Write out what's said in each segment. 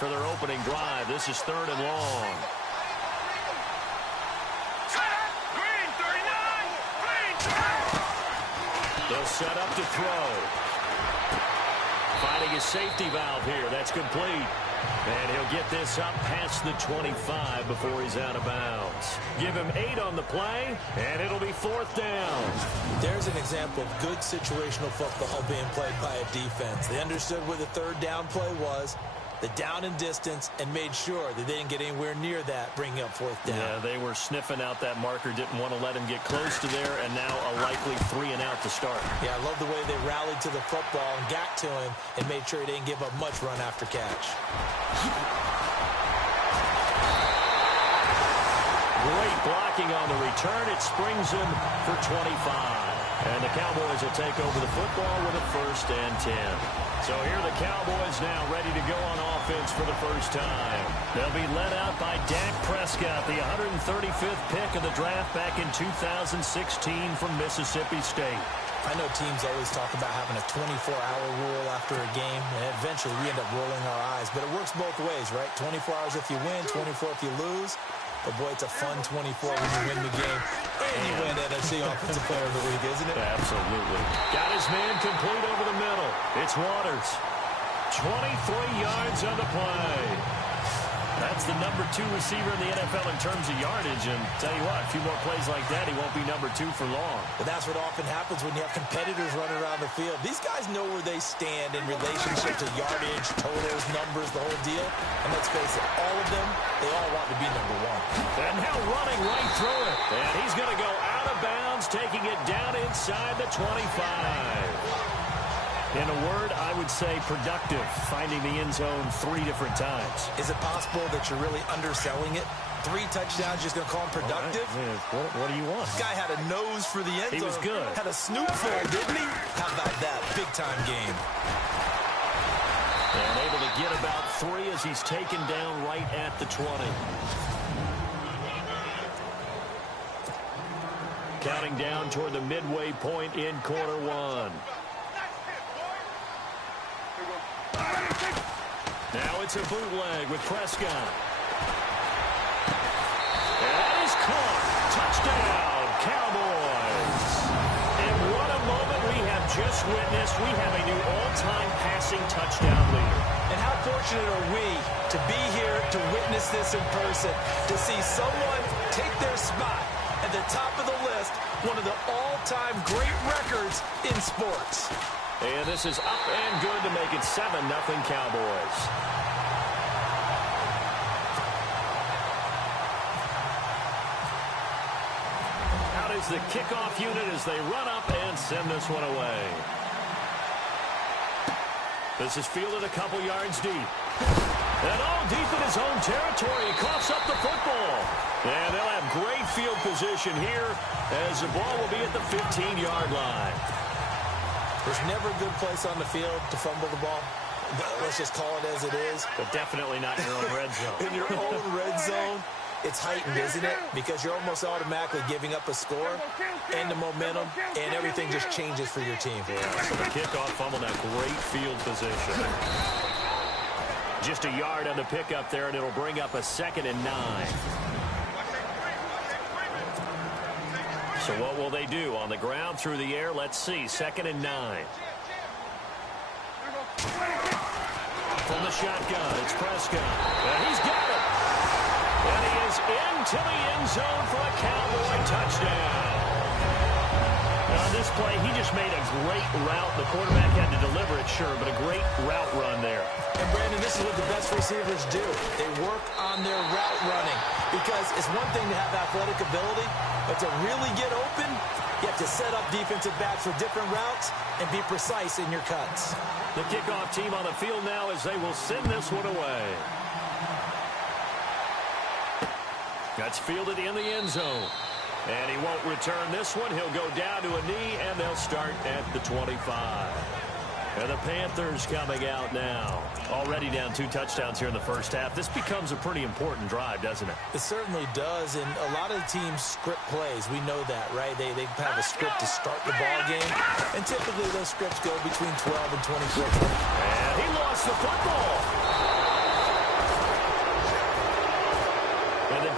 for their opening drive. This is 3rd and long. They'll set up to throw. Finding a safety valve here. That's complete. And he'll get this up past the 25 before he's out of bounds. Give him 8 on the play, and it'll be 4th down. There's an example of good situational football being played by a defense. They understood where the 3rd down play was, the down and distance, and made sure that they didn't get anywhere near that, bringing up 4th down. Yeah, they were sniffing out that marker, didn't want to let him get close to there, and now a likely 3 and out to start. Yeah, I love the way they rallied to the football and got to him and made sure he didn't give up much run after catch. Great blocking on the return. It springs him for 25. And the Cowboys will take over the football with a 1st and 10. So here the Cowboys now ready to go on offense for the first time. They'll be led out by Dak Prescott, the 135th pick of the draft back in 2016 from Mississippi State. I know teams always talk about having a 24-hour rule after a game, and eventually we end up rolling our eyes. But it works both ways, right? 24 hours if you win, 24 if you lose. But, boy, it's a fun 24 when you win the game. And you win NFC Offensive Player of the Week, isn't it? Absolutely. Got his man complete over the middle. It's Waters. 23 yards on the play. That's the number 2 receiver in the NFL in terms of yardage. And tell you what, a few more plays like that, he won't be number 2 for long. But that's what often happens when you have competitors running around the field. These guys know where they stand in relationship to yardage, totals, numbers, the whole deal. And let's face it, all of them, they all want to be number 1. And now running right through it. And he's going to go out of bounds, taking it down inside the 25. In a word, I would say productive, finding the end zone 3 different times. Is it possible that you're really underselling it? 3 touchdowns, just going to call him productive? Right. What do you want? This guy had a nose for the end zone. He was good. Had a snootful, didn't he? How about that? Big-time game. And able to get about 3 as he's taken down right at the 20. Counting down toward the midway point in quarter 1. Now it's a bootleg with Prescott. And that is caught. Touchdown, Cowboys. And what a moment we have just witnessed. We have a new all-time passing touchdown leader. And how fortunate are we to be here to witness this in person, to see someone take their spot at the top of the list, one of the all-time great records in sports. And this is up and good to make it 7-0 Cowboys. Out is the kickoff unit as they run up and send this one away. This is fielded a couple yards deep. And all deep in his own territory. He coughs up the football. And they'll have great field position here as the ball will be at the 15-yard line. There's never a good place on the field to fumble the ball. Let's just call it as it is. But definitely not in your own red zone. In your own red zone, it's heightened, isn't it? Because you're almost automatically giving up a score and the momentum, and everything just changes for your team. Yeah, so the kickoff fumble, that great field position. Just a yard on the pickup there, and it'll bring up a 2nd and 9. So what will they do? On the ground, through the air, let's see. 2nd and 9. From the shotgun, it's Prescott. And he's got it. And he is into the end zone for a Cowboy touchdown. On this play, he just made a great route. The quarterback had to deliver it, sure, but a great route run there. And, Brandon, this is what the best receivers do. They work on their route running. Because it's one thing to have athletic ability, but to really get open, you have to set up defensive backs for different routes and be precise in your cuts. The kickoff team on the field now as they will send this one away. That's fielded in the end zone. And he won't return this one. He'll go down to a knee, and they'll start at the 25. And the Panthers coming out now. Already down 2 touchdowns here in the first half. This becomes a pretty important drive, doesn't it? It certainly does, and a lot of the teams script plays. We know that, right? They have a script to start the ball game, and typically those scripts go between 12 and 24. And he lost the football.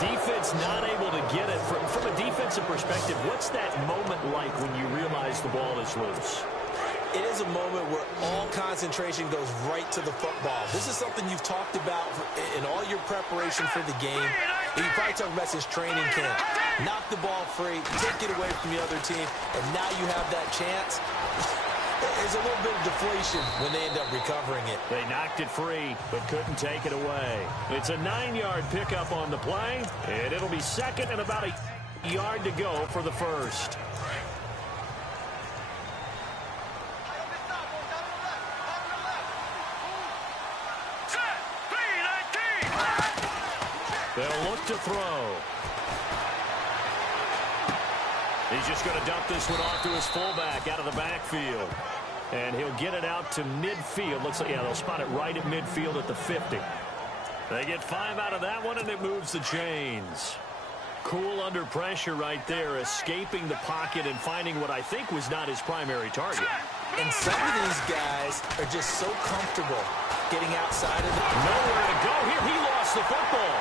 defense not able to get it. From a defensive perspective, what's that moment like when you realize the ball is loose? It is a moment where all concentration goes right to the football. This is something you've talked about in all your preparation for the game. And you probably talked about since training camp. Knock the ball free, take it away from the other team, and now you have that chance. There's a little bit of deflation when they end up recovering it. They knocked it free, but couldn't take it away. It's a 9-yard pickup on the play, and it'll be second and about a yard to go for the first. They'll look to throw. He's just going to dump this one off to his fullback out of the backfield. And he'll get it out to midfield. Looks like, yeah, they'll spot it right at midfield at the 50. They get 5 out of that one, and it moves the chains. Cool under pressure right there, escaping the pocket and finding what I think was not his primary target. And some of these guys are just so comfortable getting outside of the... Nowhere to go here. He lost the football.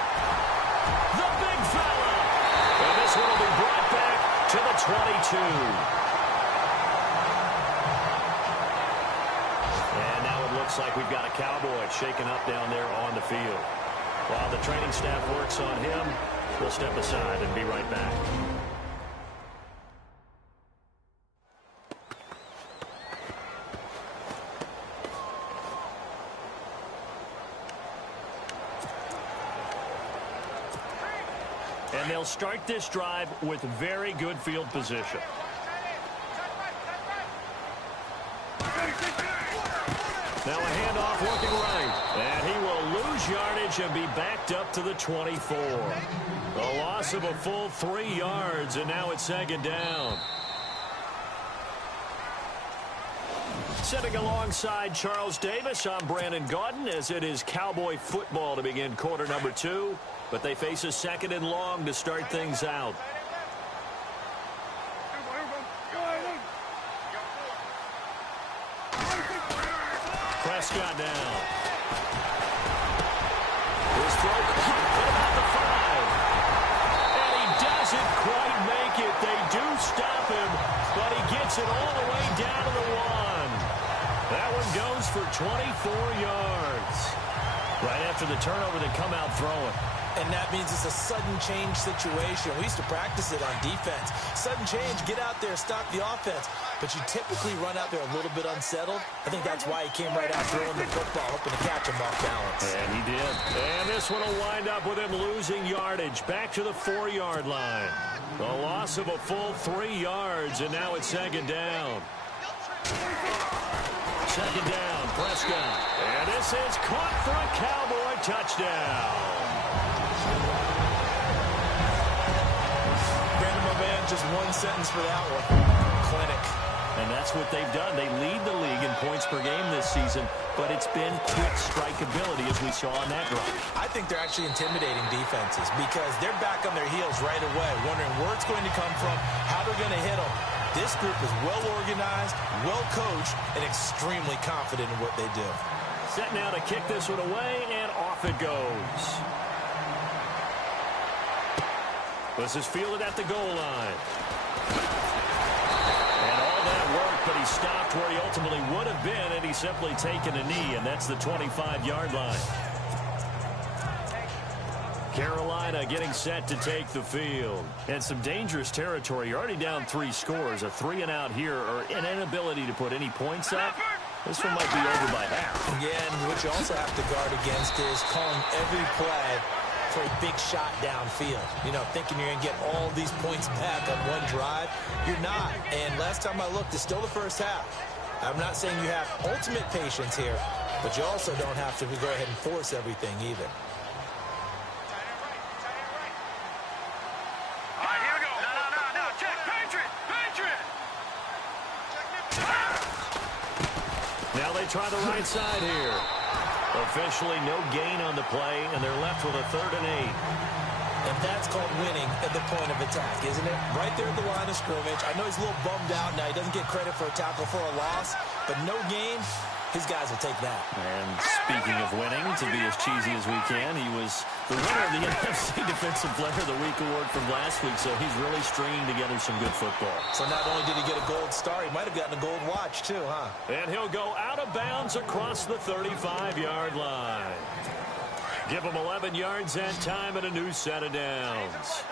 The big fella. And this one will be brought back to the 22. And now it looks like we've got a Cowboy shaken up down there on the field. While the training staff works on him, we'll step aside and be right back. And they'll start this drive with very good field position. Now a handoff working right. And he will lose yardage and be backed up to the 24. A loss of a full 3 yards, and now it's second down. Sitting alongside Charles Davis, I'm Brandon Gaudin, as it is Cowboy football to begin quarter number 2. But they face a second and long to start things out. Prescott down. His throw at about the 5. And he doesn't quite make it. They do stop him, but he gets it all the way down to the 1. That one goes for 24 yards. Right after the turnover, they come out throwing. And that means it's a sudden change situation. We used to practice it on defense. Sudden change, get out there, stop the offense. But you typically run out there a little bit unsettled. I think that's why he came right out throwing the football, hoping to catch him off balance. And he did. And this one will wind up with him losing yardage back to the 4-yard line. A loss of a full 3 yards, and now it's second down. Second down, Prescott. And this is caught for a Cowboy touchdown. Brandon, my man, just one sentence for that one. Clinic. And that's what they've done. They lead the league in points per game this season, but it's been quick strikeability as we saw on that drive. I think they're actually intimidating defenses because they're back on their heels right away, wondering where it's going to come from, how they're going to hit them. This group is well organized, well coached, and extremely confident in what they do. Set now to kick this one away, and off it goes. This is fielded at the goal line. And all that work, but he stopped where he ultimately would have been, and he's simply taken a knee, and that's the 25-yard line. Carolina getting set to take the field. And some dangerous territory. You're already down 3 scores. A 3-and-out here, or an inability to put any points up. This one might be over by half. Yeah, and what you also have to guard against is calling every play for a big shot downfield. You know, thinking you're going to get all these points back on one drive. You're not. And last time I looked, it's still the first half. I'm not saying you have ultimate patience here, but you also don't have to go ahead and force everything either. All right, here we go. No. Check. Patriot. Now they try the right side here. Officially no gain on the play, and they're left with a 3rd and 8. And that's called winning at the point of attack, isn't it? Right there at the line of scrimmage. I know he's a little bummed out now. He doesn't get credit for a tackle for a loss, but no gain, his guys will take that. And speaking of winning, to be as cheesy as we can, he was the winner of the NFC Defensive Player of the Week award from last week, so he's really stringing together some good football. So not only did he get a gold star, he might have gotten a gold watch too, huh? And he'll go out of bounds across the 35-yard line. Give him 11 yards that time and a new set of downs.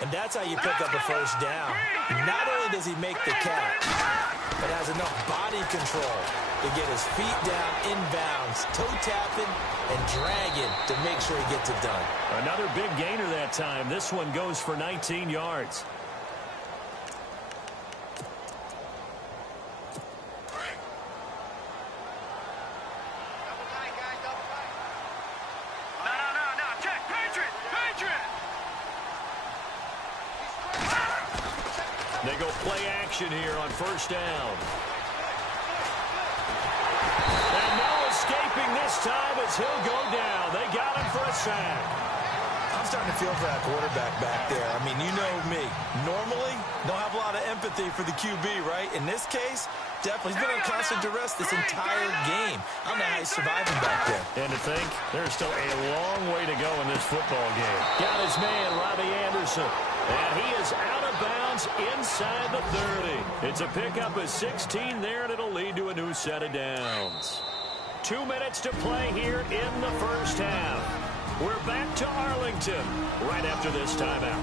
And that's how you pick up a first down. Not only does he make the catch, but has enough body control to get his feet down inbounds, toe tapping and dragging to make sure he gets it done. Another big gainer that time. This one goes for 19 yards. They go play action here on first down. And no escaping this time as he'll go down. They got him for a sack. I'm starting to feel for that quarterback back there. I mean, you know me. Normally, don't have a lot of empathy for the QB, right? In this case, definitely. He's been on constant duress this entire game. I don't know how he's surviving back there. And to think, there's still a long way to go in this football game. Got his man, Robbie Anderson. And he is out of bounds inside the 30. It's a pickup of 16 there, and it'll lead to a new set of downs. 2 minutes to play here in the first half. We're back to Arlington right after this timeout.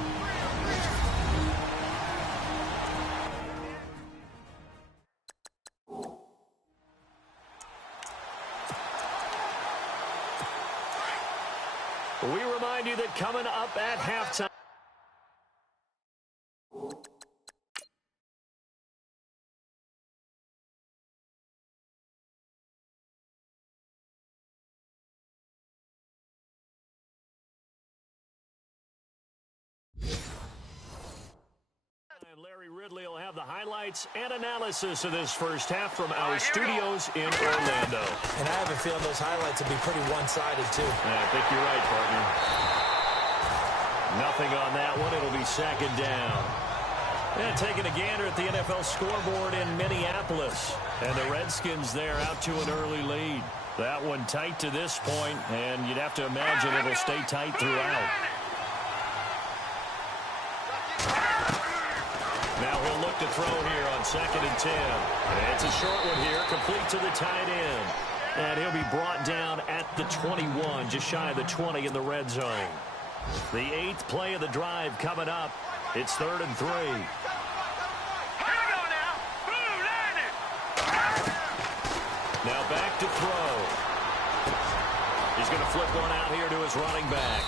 We remind you that coming up at halftime. Larry Ridley will have the highlights and analysis of this first half from our studios in Orlando. And I have a feeling those highlights will be pretty one-sided, too. I think you're right, partner. Nothing on that one. It'll be second down. And taking a gander at the NFL scoreboard in Minneapolis. And the Redskins there out to an early lead. That one tight to this point, and you'd have to imagine it'll stay tight throughout. Now he'll look to throw here on 2nd and 10. And it's a short one here, complete to the tight end. And he'll be brought down at the 21, just shy of the 20 in the red zone. The 8th play of the drive coming up. It's 3rd and 3. Now back to throw. He's going to flip one out here to his running back.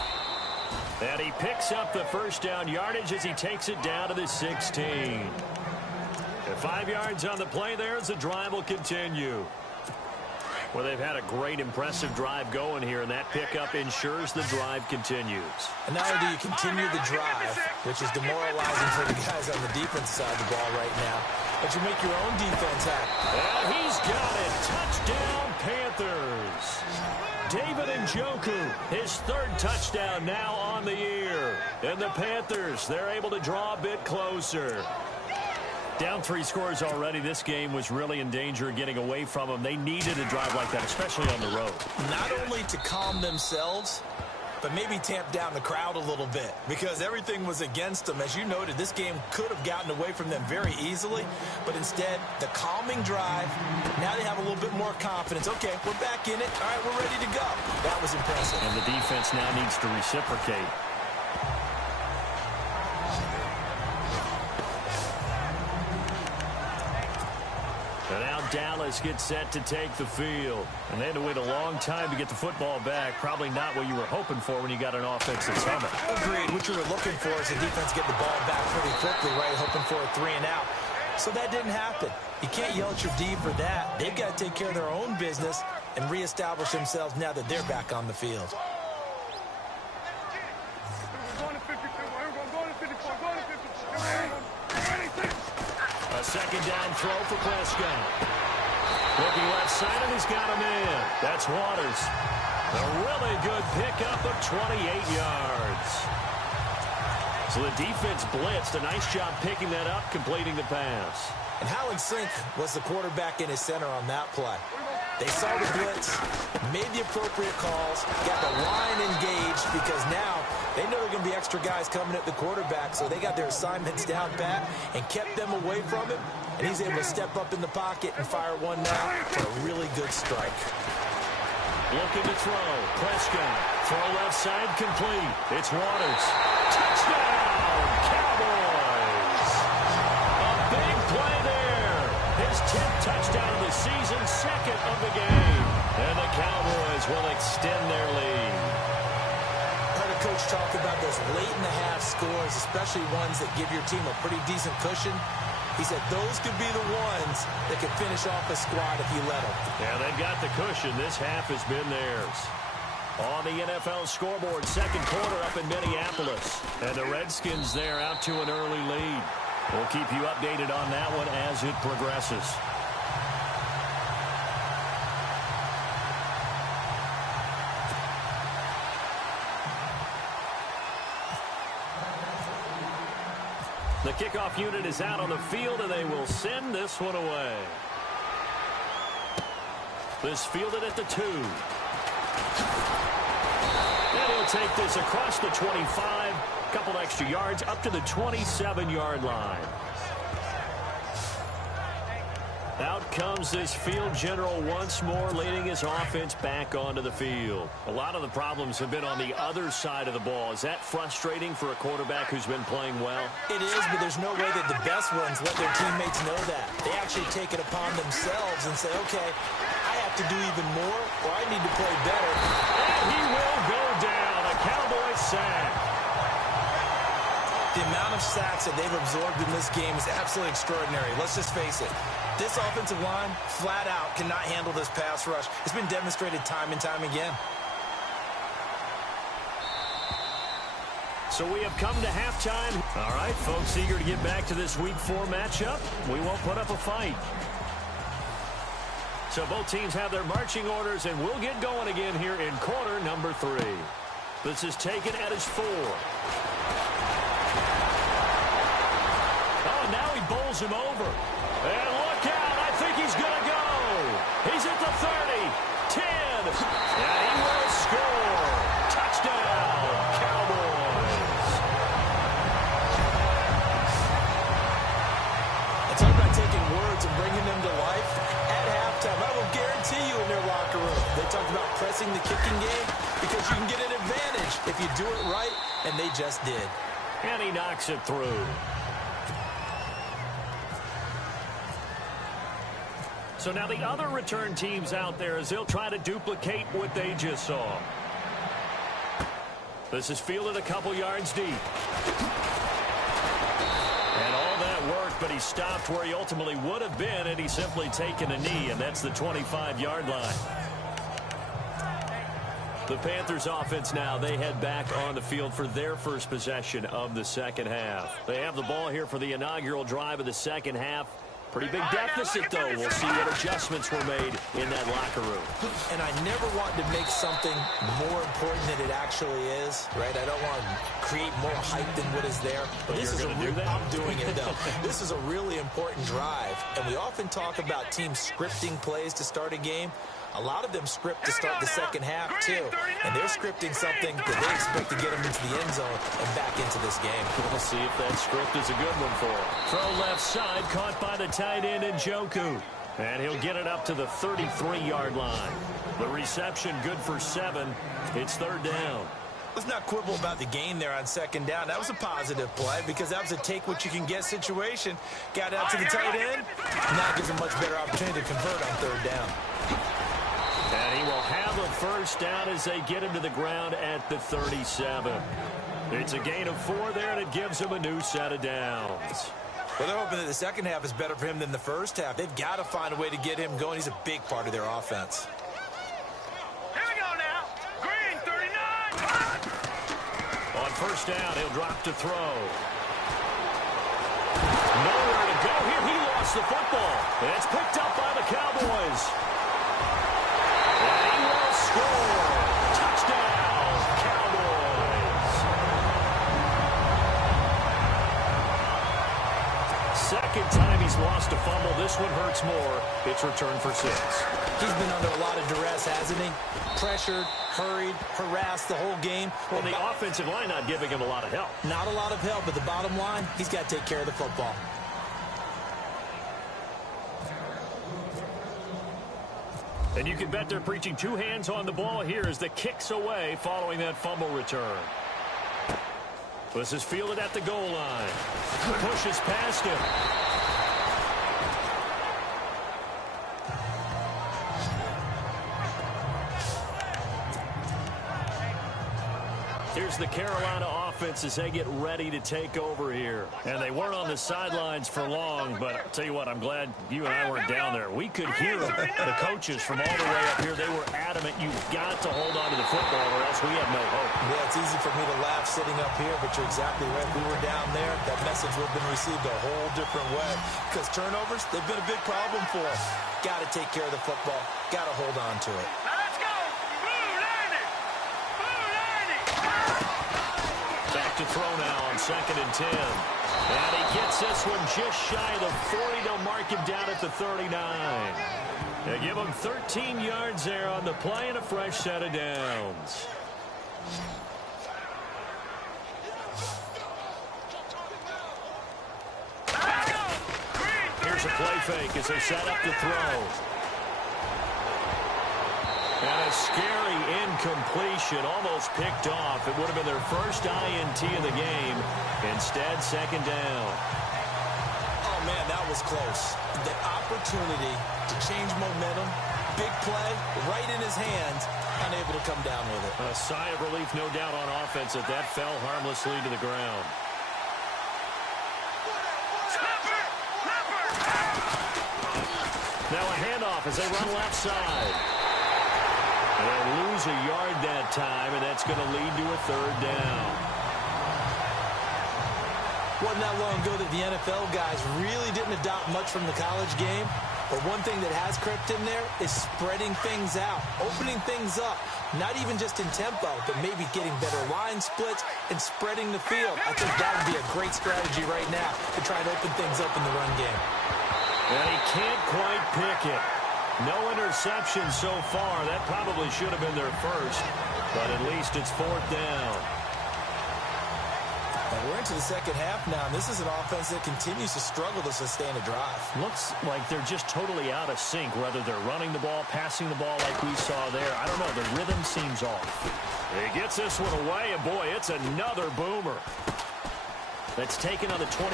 And he picks up the first down yardage as he takes it down to the 16. And 5 yards on the play there as the drive will continue. Well, they've had a great, impressive drive going here, and that pickup ensures the drive continues. And not only do you continue the drive, which is demoralizing for the guys on the defense side of the ball right now, but you make your own defense happen. And he's got it. Touchdown, Panthers. David Njoku, his 3rd touchdown now on the year. And the Panthers, they're able to draw a bit closer. Down 3 scores already. This game was really in danger of getting away from them. They needed a drive like that, especially on the road. Not only to calm themselves, but maybe tamp down the crowd a little bit, because everything was against them. As you noted, this game could have gotten away from them very easily, but instead, the calming drive, now they have a little bit more confidence. Okay, we're back in it. All right, we're ready to go. That was impressive. And the defense now needs to reciprocate. And now Dallas gets set to take the field. And they had to wait a long time to get the football back. Probably not what you were hoping for when you got an offensive summit. Agreed. What you were looking for is the defense get the ball back pretty quickly, right? Hoping for a 3 and out. So that didn't happen. You can't yell at your D for that. They've got to take care of their own business and reestablish themselves now that they're back on the field. A second down throw for Prescott. Looking left side, and he's got him in. That's Waters. A really good pickup of 28 yards. So the defense blitzed. A nice job picking that up, completing the pass. And how in sync was the quarterback in his center on that play? They saw the blitz, made the appropriate calls, got the line engaged because now they know there are going to be extra guys coming at the quarterback, so they got their assignments down pat and kept them away from him, and he's able to step up in the pocket and fire one now for a really good strike. Looking to throw. Prescott. Throw left side complete. It's Waters. Touchdown, Cowboys. A big play there. His 10th touchdown of the season, second of the game. And the Cowboys will extend their lead. Heard a coach talk about those late-in-the-half scores, especially ones that give your team a pretty decent cushion. He said those could be the ones that could finish off a squad if you let them. Yeah, they've got the cushion. This half has been theirs. On the NFL scoreboard, second quarter up in Minneapolis. And the Redskins there out to an early lead. We'll keep you updated on that one as it progresses. The kickoff unit is out on the field, and they will send this one away. This fielded at the 2. And he'll take this across the 25. Couple extra yards up to the 27-yard line. Out comes this field general once more, leading his offense back onto the field. A lot of the problems have been on the other side of the ball. Is that frustrating for a quarterback who's been playing well? It is, but there's no way that the best ones let their teammates know that. They actually take it upon themselves and say, okay, I have to do even more, or I need to play better. And he will go down. A Cowboys sack. The amount of sacks that they've absorbed in this game is absolutely extraordinary. Let's just face it. This offensive line, flat out, cannot handle this pass rush. It's been demonstrated time and time again. So we have come to halftime. All right, folks, eager to get back to this Week 4 matchup. We won't put up a fight. So both teams have their marching orders, and we'll get going again here in quarter number 3. This is taken at his 4. Oh, now he bowls him over. And look out, I think he's going to go. He's at the 30, 10, and he will score. Touchdown, Cowboys. And talk about taking words and bringing them to life. At halftime, I will guarantee you in their locker room, they talked about pressing the kicking game because you can get an advantage if you do it right, and they just did. And he knocks it through. So now the other return teams out there as they'll try to duplicate what they just saw. This is fielded a couple yards deep. And all that worked, but he stopped where he ultimately would have been, and he's simply taken a knee, and that's the 25-yard line. The Panthers offense now, they head back on the field for their first possession of the second half. They have the ball here for the inaugural drive of the second half. Pretty big deficit, though. We'll see what adjustments were made in that locker room. And I never want to make something more important than it actually is, right? I don't want to create more hype than what is there. But this is I'm doing it, though. This is a really important drive. And we often talk about teams scripting plays to start a game. A lot of them script to start the second half, too. And they're scripting something that they expect to get them into the end zone and back into this game. We'll see if that script is a good one for him. Throw left side, caught by the tight end Njoku. And he'll get it up to the 33-yard line. The reception good for 7. It's third down. Let's not quibble about the gain there on second down. That was a positive play because that was a take-what-you-can-get situation. Got out to the tight end. Now gives him a much better opportunity to convert on third down. And he will have a first down as they get him to the ground at the 37. It's a gain of 4 there, and it gives him a new set of downs. Well, they're hoping that the second half is better for him than the first half. They've got to find a way to get him going. He's a big part of their offense. Here we go now. Green, 39. On first down, he'll drop to throw. Nowhere to go here. He lost the football. And it's picked up by the Cowboys. And he will score. Touchdown, Cowboys. second time he's lost a fumble. This one hurts more. It's returned for 6. He's been under a lot of duress, hasn't he? Pressured, hurried, harassed the whole game. Well, the offensive line not giving him a lot of help. Not a lot of help, but the bottom line, he's got to take care of the football. And you can bet they're preaching 2 hands on the ball here as the kick's away following that fumble return. This is fielded at the goal line. Pushes past him. Here's the Carolina offense as they get ready to take over here. And they weren't on the sidelines for long, but I'll tell you what, I'm glad you and I weren't down there. We could hear the coaches from all the way up here. They were adamant, you've got to hold on to the football or else we have no hope. Yeah, it's easy for me to laugh sitting up here, but you're exactly right. If we were down there, that message would have been received a whole different way. Because turnovers, they've been a big problem for us. Got to take care of the football. Got to hold on to it. Now let's go. Blue Lightning. Blue Lightning. Back to throw now on 2nd and 10. And he gets this one just shy of the 40. They'll mark him down at the 39. They give him 13 yards there on the play and a fresh set of downs. Here's a play fake as they set up the throw. And a scary incompletion, almost picked off. It would have been their first INT of the game. Instead, 2nd down. Oh, man, that was close. The opportunity to change momentum, big play, right in his hands, unable to come down with it. A sigh of relief, no doubt, on offense that fell harmlessly to the ground. Now a handoff as they run left side. They'll lose a yard that time, and that's going to lead to a 3rd down. Wasn't that long ago that the NFL guys really didn't adopt much from the college game. But one thing that has crept in there is spreading things out, opening things up, not even just in tempo, but maybe getting better line splits and spreading the field. I think that would be a great strategy right now to try to open things up in the run game. And he can't quite pick it. No interception so far. That probably should have been their first, but at least it's 4th down. And we're into the second half now, and this is an offense that continues to struggle to sustain a drive. Looks like they're just totally out of sync, whether they're running the ball, passing the ball like we saw there. I don't know. The rhythm seems off. He gets this one away, and boy, it's another boomer. That's taken on the 25.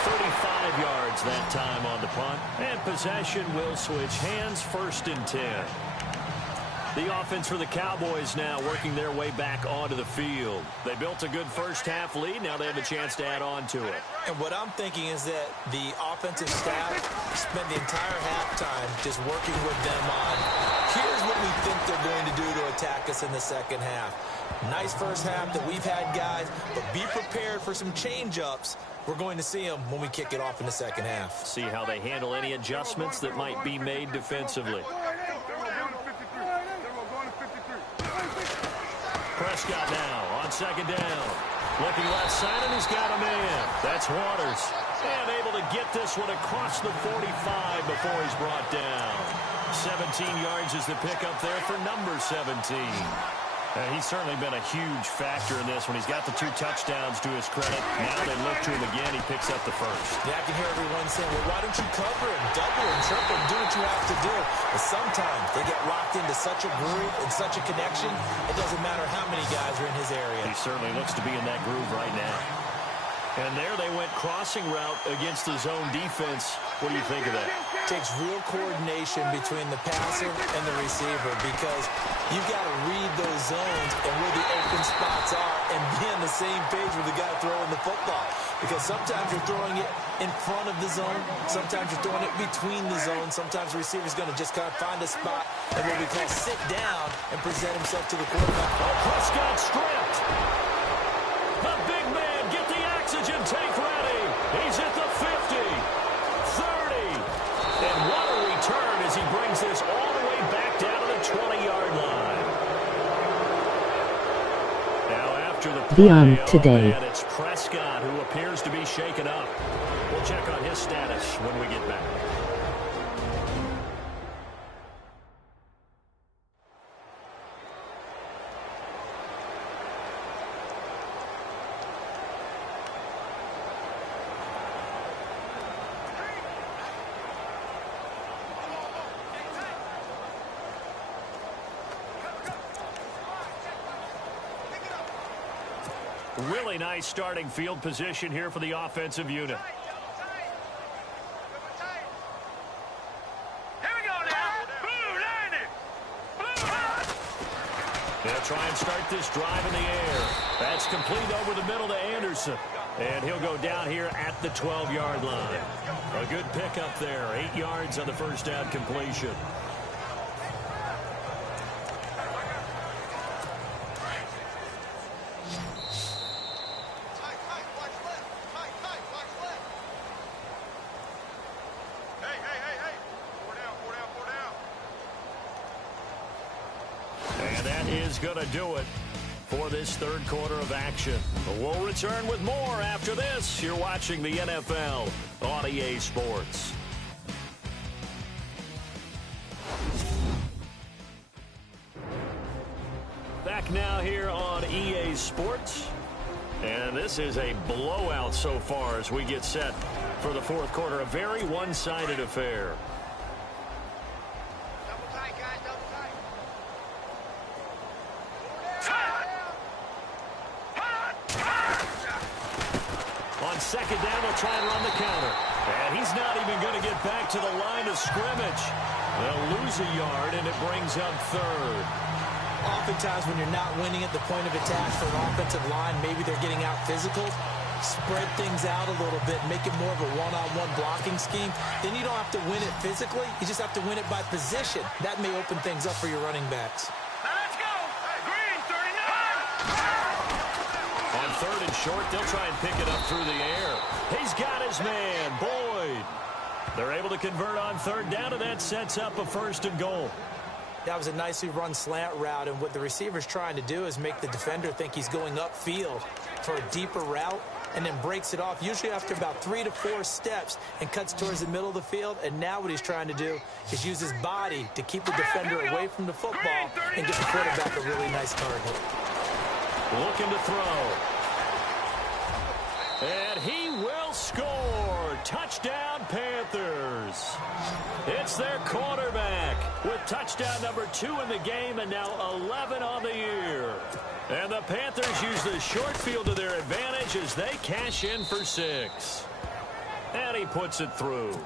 35 yards that time on the punt. And possession will switch hands, 1st and 10. The offense for the Cowboys now working their way back onto the field. They built a good first half lead. Now they have a chance to add on to it. And what I'm thinking is that the offensive staff spent the entire halftime just working with them on, here's what we think they're going to do to attack us in the second half. Nice first half that we've had, guys, but be prepared for some change-ups. We're going to see them when we kick it off in the second half. See how they handle any adjustments that might be made defensively. Prescott now on 2nd down. Looking left side, and he's got a man. That's Waters. And able to get this one across the 45 before he's brought down. 17 yards is the pickup there for number 17. He's certainly been a huge factor in this when he's got the 2 touchdowns to his credit. Now they look to him again. He picks up the first. Yeah, I can hear everyone saying, well, why don't you cover him, double him, triple him, do what you have to do. But sometimes they get locked into such a groove and such a connection, it doesn't matter how many guys are in his area. He certainly looks to be in that groove right now. And there they went crossing route against the zone defense. What do you think of that? Takes real coordination between the passer and the receiver because you've got to read those zones and where the open spots are and be on the same page with the guy throwing the football. Because sometimes you're throwing it in front of the zone. Sometimes you're throwing it between the zones. Sometimes the receiver's going to just kind of find a spot and what we call sit down and present himself to the quarterback. Oh, Prescott stripped. The big man, get the oxygen tank ready. He's at the 50, 30. And what a return as he brings this all the way back down to the 20-yard line. Now after the play, Today. it's Prescott who appears to be shaken up. We'll check on his status when we get back. Really nice starting field position here for the offensive unit. Here we go now. Blue, land it. Blue. They'll try and start this drive in the air. That's complete over the middle to Anderson. And he'll go down here at the 12-yard line. A good pickup there. 8 yards on the first down completion. Going to do it for this third quarter of action. We'll return with more after this. You're watching the NFL on EA Sports. Back now here on EA Sports. And this is a blowout so far as we get set for the fourth quarter. A very one-sided affair. Second down, they'll try and run the counter. And he's not even going to get back to the line of scrimmage. They'll lose a yard, and it brings up third. Oftentimes when you're not winning at the point of attack for an offensive line, maybe they're getting out physical. Spread things out a little bit, make it more of a one-on-one blocking scheme. Then you don't have to win it physically. You just have to win it by position. That may open things up for your running backs. Third and short, they'll try and pick it up through the air. He's got his man, Boyd. They're able to convert on third down, and that sets up a first and goal. That was a nicely run slant route, and what the receiver's trying to do is make the defender think he's going upfield for a deeper route, and then breaks it off, usually after about 3 to 4 steps, and cuts towards the middle of the field. And now what he's trying to do is use his body to keep the defender away from the football and get the quarterback a really nice target. Looking to throw. And he will score. Touchdown, Panthers. It's their quarterback with touchdown number 2 in the game and now 11 on the year. And the Panthers use the short field to their advantage as they cash in for 6. And he puts it through.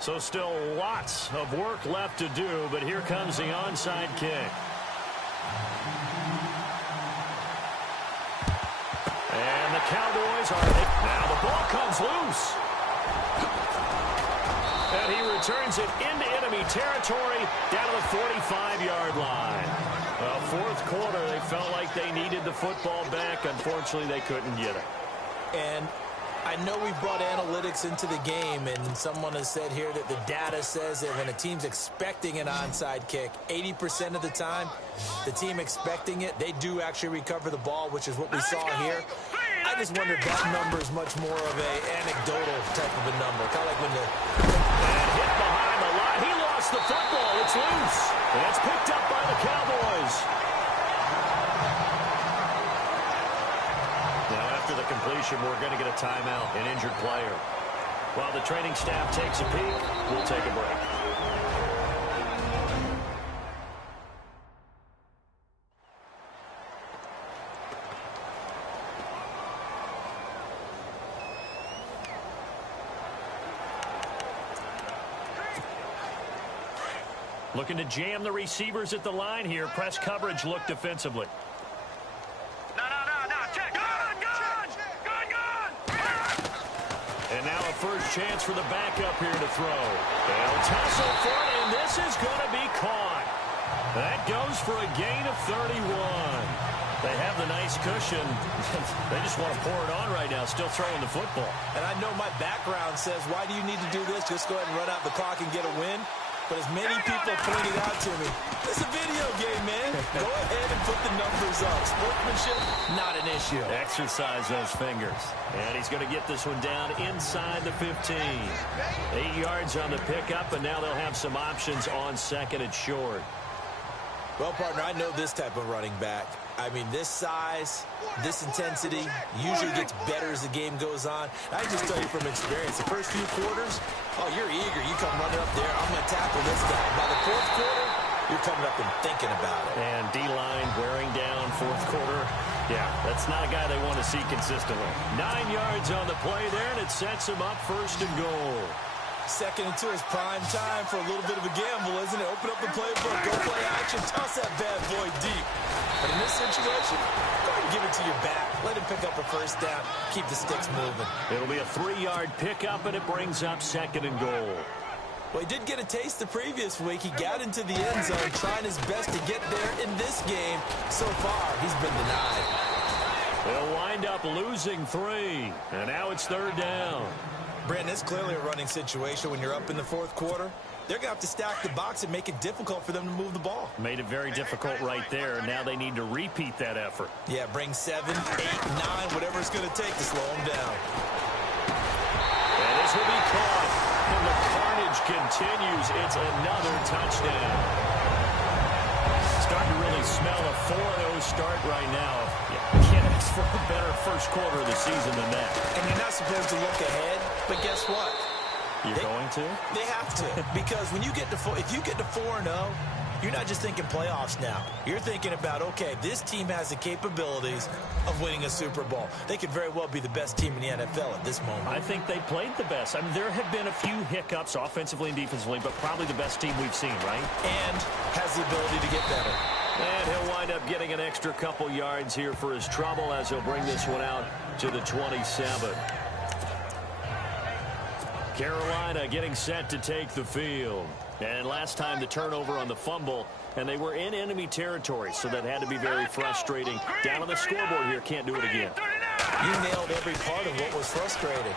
So still lots of work left to do, but here comes the onside kick. And the Cowboys are... Now the ball comes loose. And he returns it into enemy territory down to the 45-yard line. Fourth quarter, they felt like they needed the football back. Unfortunately, they couldn't get it. And I know we brought analytics into the game, and someone has said here that the data says that when a team's expecting an onside kick, 80% of the time, the team expecting it, they do actually recover the ball, which is what we saw here. I just wonder if that number is much more of an anecdotal type of a number. Kind of like when the... And hit behind the line. He lost the football. It's loose. And it's picked up by the Cowboys. Now, after the completion, we're going to get a timeout, an injured player. While the training staff takes a peek, we'll take a break. Looking to jam the receivers at the line here. Press coverage look defensively. No. Check. Gun. And now a first chance for the backup here to throw. They'll tussle for it, and this is going to be caught. That goes for a gain of 31. They have the nice cushion. They just want to pour it on right now, still throwing the football. And I know my background says, why do you need to do this? Just go ahead and run out the clock and get a win. But as many people pointed out to me, it's a video game, man. Go ahead and put the numbers up. Sportsmanship, not an issue. Exercise those fingers. And he's going to get this one down inside the 15. 8 yards on the pickup, and now they'll have some options on second and short. Well, partner, I know this type of running back. I mean, this size, this intensity usually gets better as the game goes on. I can just tell you from experience, the first few quarters, oh, you're eager. You come running up there, I'm going to tackle this guy. By the fourth quarter, you're coming up and thinking about it. And D-line wearing down fourth quarter. Yeah, that's not a guy they want to see consistently. 9 yards on the play there, and it sets him up first and goal. Second and 2 is prime time for a little bit of a gamble, isn't it? Open up the playbook, go play action, toss that bad boy deep. But in this situation, go ahead and give it to your back. Let him pick up a first down. Keep the sticks moving. It'll be a 3-yard pickup, and it brings up second and goal. Well, he did get a taste the previous week. He got into the end zone, trying his best to get there in this game. So far, he's been denied. They'll wind up losing 3, and now it's third down. Brandon, it's clearly a running situation when you're up in the fourth quarter. They're going to have to stack the box and make it difficult for them to move the ball. Made it very difficult right there. Now they need to repeat that effort. Yeah, bring 7, 8, 9, whatever it's going to take to slow them down. And this will be caught. And the carnage continues. It's another touchdown. Starting to really smell a 4-0 start right now. You can't ask for a better first quarter of the season than that. And you're not supposed to look ahead, but guess what? You're going to? They have to, because when you get to if you get to 4-0, you're not just thinking playoffs now. You're thinking about, okay, this team has the capabilities of winning a Super Bowl. They could very well be the best team in the NFL at this moment. I think they played the best. I mean, there have been a few hiccups offensively and defensively, but probably the best team we've seen, right? And has the ability to get better. And he'll wind up getting an extra couple yards here for his trouble as he'll bring this one out to the 27. Carolina getting set to take the field. And last time the turnover on the fumble, and they were in enemy territory, so that had to be very frustrating. Down on the scoreboard here, can't do it again. You nailed every part of what was frustrating.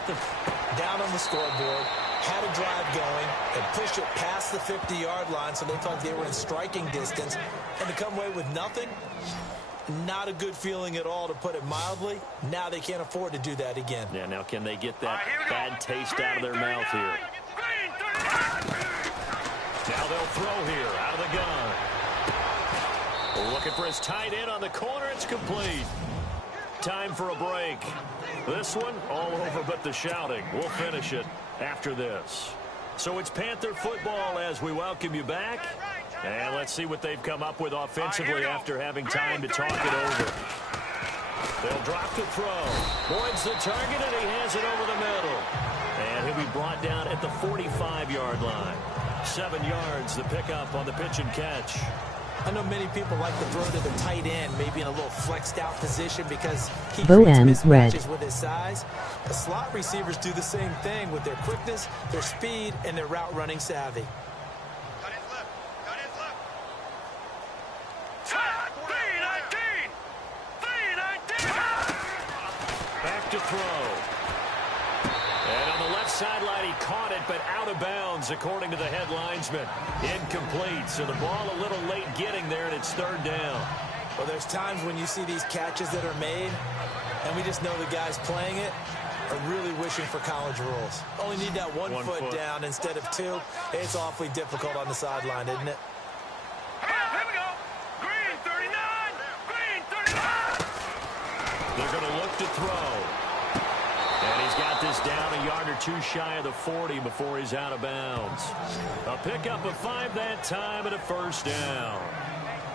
Down on the scoreboard, had a drive going, and pushed it past the 50-yard line so they felt they were in striking distance, and to come away with nothing, not a good feeling at all, to put it mildly. Now they can't afford to do that again. Yeah, now can they get that bad taste out of their mouth here? Now they'll throw here, out of the gun. Looking for his tight end on the corner. It's complete. Time for a break. This one, all over but the shouting. We'll finish it after this. So it's Panther football as we welcome you back. And let's see what they've come up with offensively after having time to talk it over. They'll drop the throw. Boyd's the target, and he has it over the middle. And he'll be brought down at the 45-yard line. 7 yards, the pickup on the pitch and catch. I know many people like to throw to the tight end, maybe in a little flexed out position because he Bo creates M's mismatches with his size. The slot receivers do the same thing with their quickness, their speed, and their route running savvy. Back to throw. And on the left sideline, he caught it, but out of bounds, according to the head linesman. Incomplete, so the ball a little late getting there, and it's third down. Well, there's times when you see these catches that are made, and we just know the guys playing it are really wishing for college rules. Only need that one foot down instead of 2. It's awfully difficult on the sideline, isn't it? Here we go. Green 39. Green 39. They're going to look to throw. And he's got this down a yard or 2 shy of the 40 before he's out of bounds. A pickup of 5 that time and a first down.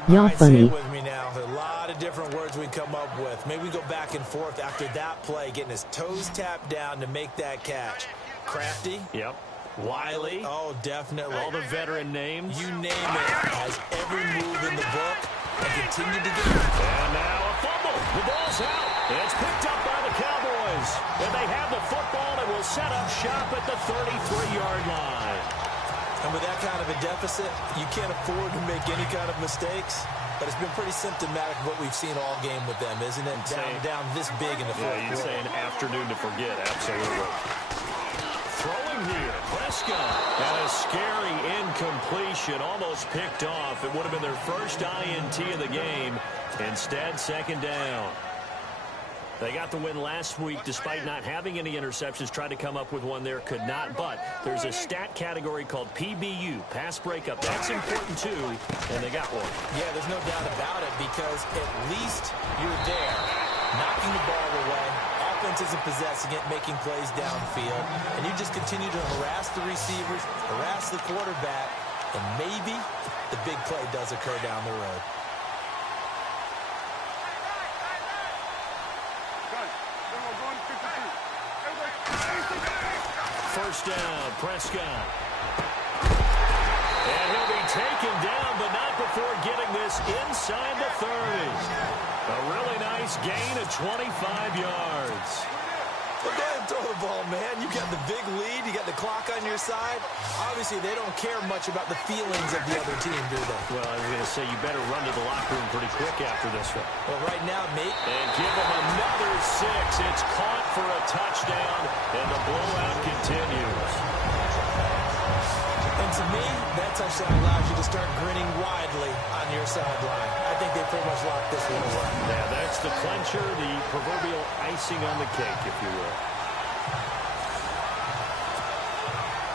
Y'all funny. Say it with me now. There are a lot of different words we come up with. Maybe we go back and forth after that play, getting his toes tapped down to make that catch. Crafty. Yep. Wiley. Oh, definitely. All the veteran names. You name it. Has every move in the book and continued to get it. And now a fumble. The ball's out. It's picked up by the Cowboys. And they have the football and will set up shop at the 33-yard line. And with that kind of a deficit, you can't afford to make any kind of mistakes. But it's been pretty symptomatic of what we've seen all game with them, isn't it? Down this big in the fourth quarter. Yeah, you'd say an afternoon to forget. Absolutely. Throwing here. Prescott. And a scary incompletion, almost picked off. It would have been their first INT of the game. Instead, second down. They got the win last week despite not having any interceptions. Tried to come up with one there, could not. But there's a stat category called PBU, pass breakup. That's important too, and they got one. Yeah, there's no doubt about it because at least you're there, knocking the ball away. Offense isn't possessing it, making plays downfield. And you just continue to harass the receivers, harass the quarterback, and maybe the big play does occur down the road. First down, Prescott. And he'll be taken down, but not before getting this inside the 30. A really nice gain of 25 yards. Well, go ahead and throw the ball, man. You got the big lead. You got the clock on your side. Obviously, they don't care much about the feelings of the other team, do they? Well, I was going to say, you better run to the locker room pretty quick after this one. Well, right now, mate. And give them another 6. It's caught for a touchdown, and the blowout continues. And to me, that touchdown allows you to start grinning widely on your sideline. I think they pretty much locked this one away. Yeah, that's the clincher, the proverbial icing on the cake, if you will.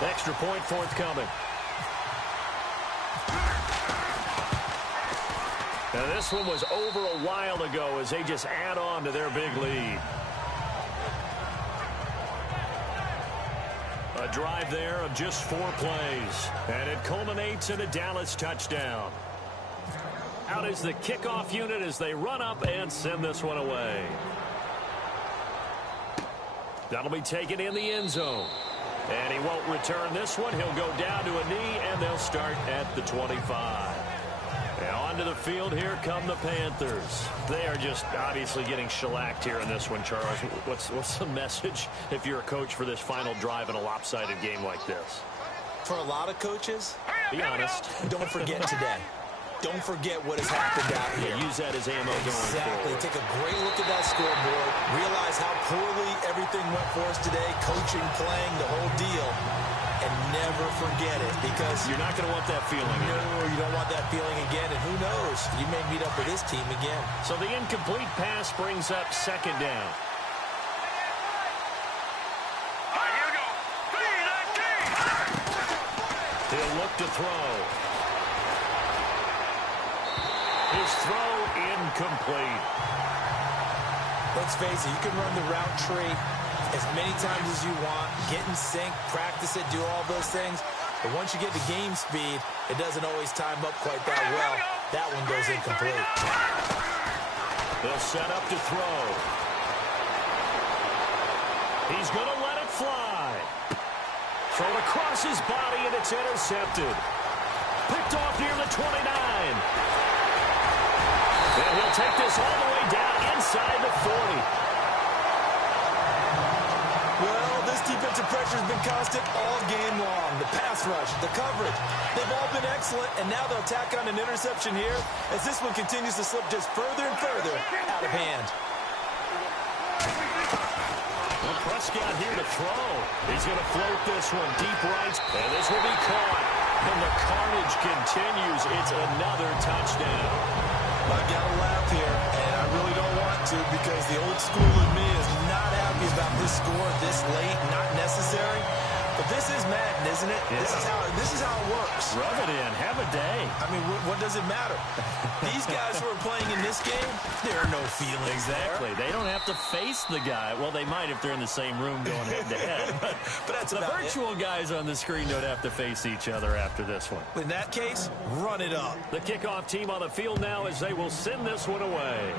Extra point forthcoming. Now, this one was over a while ago as they just add on to their big lead. A drive there of just 4 plays. And it culminates in a Dallas touchdown. Out is the kickoff unit as they run up and send this one away. That'll be taken in the end zone. And he won't return this one. He'll go down to a knee, and they'll start at the 25. And onto the field, here come the Panthers. They are just obviously getting shellacked here in this one, Charles. What's the message if you're a coach for this final drive in a lopsided game like this? For a lot of coaches, be honest. Don't forget today. Don't forget what has happened out here. Yeah, use that as ammo going Exactly. forward. Take a great look at that scoreboard. Realize how poorly everything went for us today. Coaching, playing, the whole deal. And never forget it because you're not going to want that feeling. No, you don't want that feeling again. And who knows? You may meet up with this team again. So the incomplete pass brings up second down. All right, here we go. Be that king. He'll look to throw. His throw incomplete. Let's face it, you can run the route tree as many times as you want, get in sync, practice it, do all those things. But once you get to game speed, it doesn't always time up quite that well. That one goes incomplete. They'll set up to throw. He's going to let it fly. Thrown across his body, and it's intercepted. Picked off near the 29. And he'll take this all the way down inside the 40. Well, this defensive pressure has been constant all game long. The pass rush, the coverage, they've all been excellent, and now they'll tack on an interception here as this one continues to slip just further and further out of hand. Well, Prescott here to throw. He's going to float this one deep right, and this will be caught. And the carnage continues. It's another touchdown. I got to laugh here, and I really don't want to because the old school in me is not happy about this score this late, not necessary. But this is Madden, isn't it? Yeah. This is how it works. Rub it in. Have a day. I mean, what does it matter? These guys who are playing in this game, there are no feelings exactly. there. They don't have to face the guy. Well, they might if they're in the same room going head-to-head. But that's the virtual guys on the screen don't have to face each other after this one. In that case, run it up. The kickoff team on the field now as they will send this one away.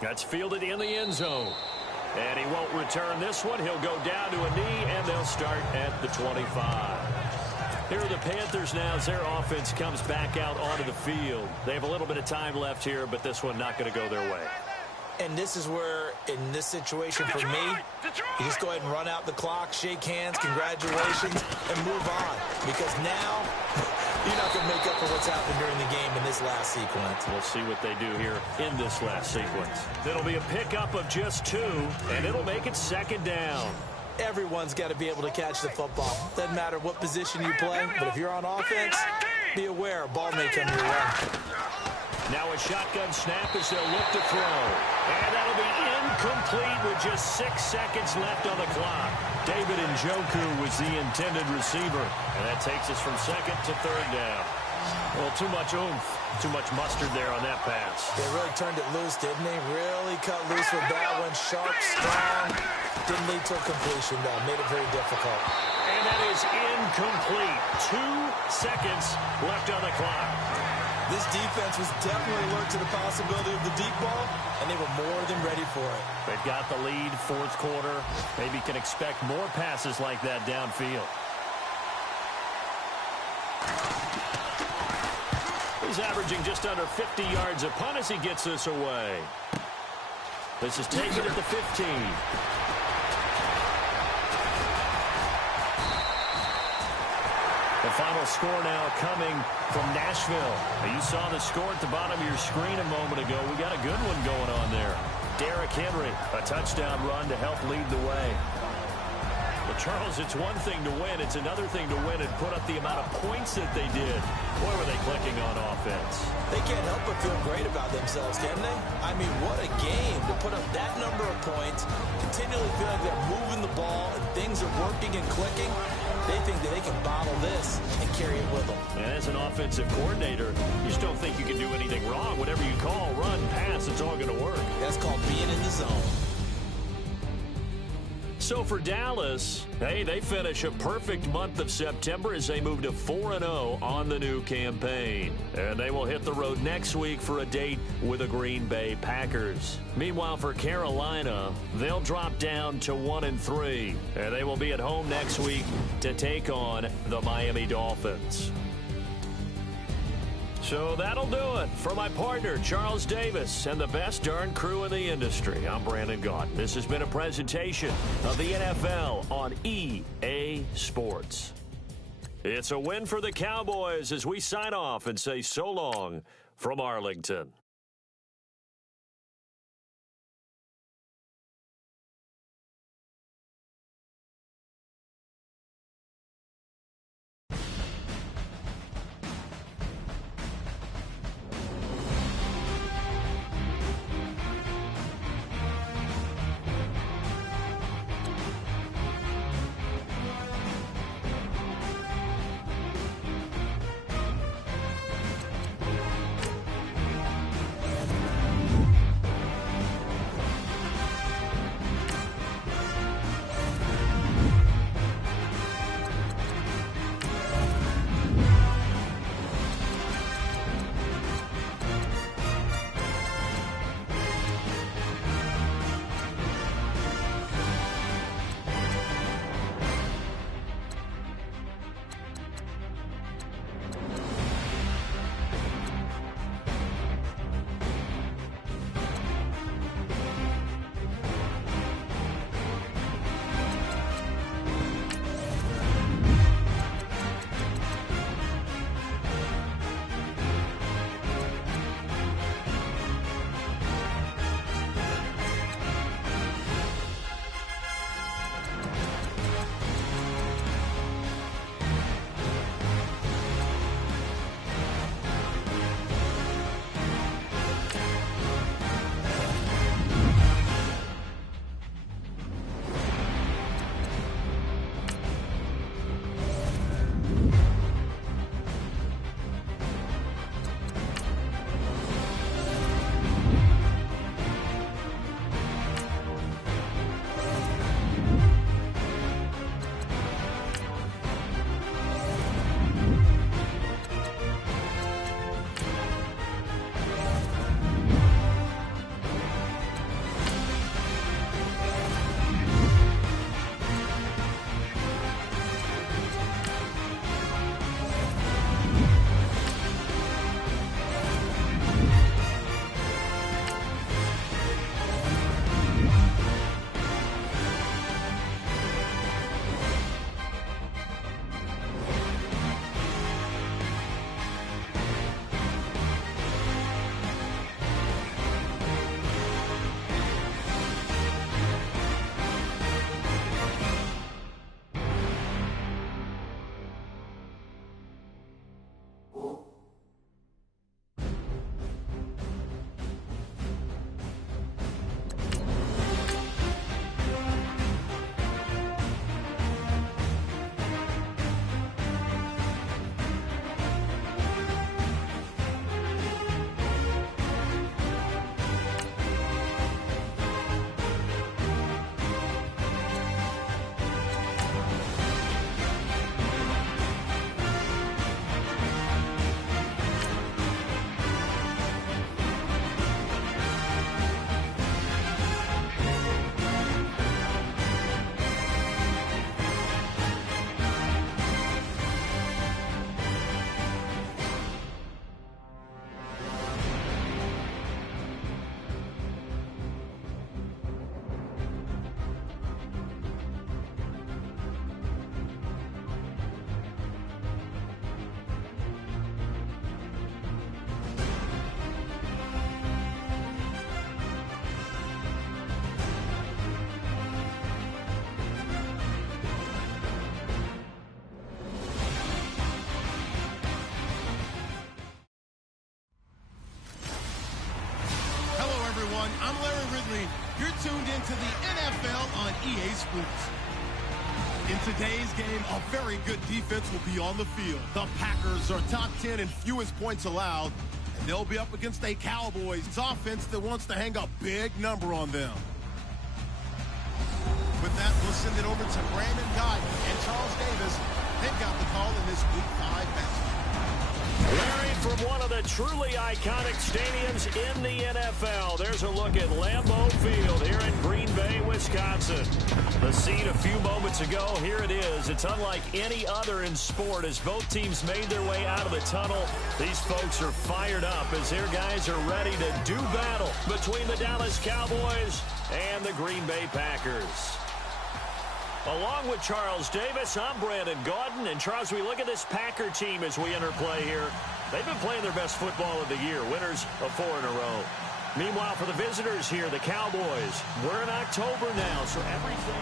That's fielded in the end zone. And he won't return this one. He'll go down to a knee, and they'll start at the 25. Here are the Panthers now as their offense comes back out onto the field. They have a little bit of time left here, but this one not going to go their way. And this is where, in this situation for me, you just go ahead and run out the clock, shake hands, congratulations, and move on. Because now, you're not going to make up for what's happened during the game in this last sequence. We'll see what they do here in this last sequence. It'll be a pickup of just 2, and it'll make it second down. Everyone's got to be able to catch the football. Doesn't matter what position you play, but if you're on offense, be aware a ball may come your way. Now a shotgun snap as they'll look to throw. And that'll be incomplete with just 6 seconds left on the clock. David Njoku was the intended receiver. And that takes us from second to third down. Well, too much oomph, too much mustard there on that pass. They really turned it loose, didn't they? Really cut loose with that one. Sharp, strong. Didn't lead to a completion, though. Made it very difficult. And that is incomplete. 2 seconds left on the clock. This defense was definitely alert to the possibility of the deep ball, and they were more than ready for it. They've got the lead, fourth quarter. Maybe can expect more passes like that downfield. He's averaging just under 50 yards a punt as he gets this away. This is taken at the 15. The final score now coming from Nashville. You saw the score at the bottom of your screen a moment ago. We got a good one going on there. Derrick Henry, a touchdown run to help lead the way. Well, Charles, it's one thing to win. It's another thing to win and put up the amount of points that they did. Boy, were they clicking on offense. They can't help but feel great about themselves, can they? I mean, what a game to put up that number of points, continually feel like they're moving the ball and things are working and clicking. They think that they can bottle this and carry it with them. And as an offensive coordinator, you just don't think you can do anything wrong. Whatever you call, run, pass, it's all going to work. That's called being in the zone. So for Dallas, hey, they finish a perfect month of September as they move to 4-0 on the new campaign. And they will hit the road next week for a date with the Green Bay Packers. Meanwhile, for Carolina, they'll drop down to 1-3. And they will be at home next week to take on the Miami Dolphins. So that'll do it for my partner, Charles Davis, and the best darn crew in the industry. I'm Brandon Gaudin. This has been a presentation of the NFL on EA Sports. It's a win for the Cowboys as we sign off and say so long from Arlington. into the NFL on EA Sports. In today's game, a very good defense will be on the field. The Packers are top 10 in fewest points allowed, and they'll be up against a Cowboys offense that wants to hang a big number on them. With that, we'll send it over to Brandon Guyton and Charles Davis. They've got the call in this Week 5 matchup. Larry, from one of the truly iconic stadiums in the NFL, there's a look at Lambeau Field here in Green Bay, Wisconsin. The scene a few moments ago, here it is. It's unlike any other in sport as both teams made their way out of the tunnel. These folks are fired up as their guys are ready to do battle between the Dallas Cowboys and the Green Bay Packers. Along with Charles Davis, I'm Brandon Gaudin. And, Charles, we look at this Packer team as we enter play here. They've been playing their best football of the year, winners of 4 in a row. Meanwhile, for the visitors here, the Cowboys, we're in October now, so everything...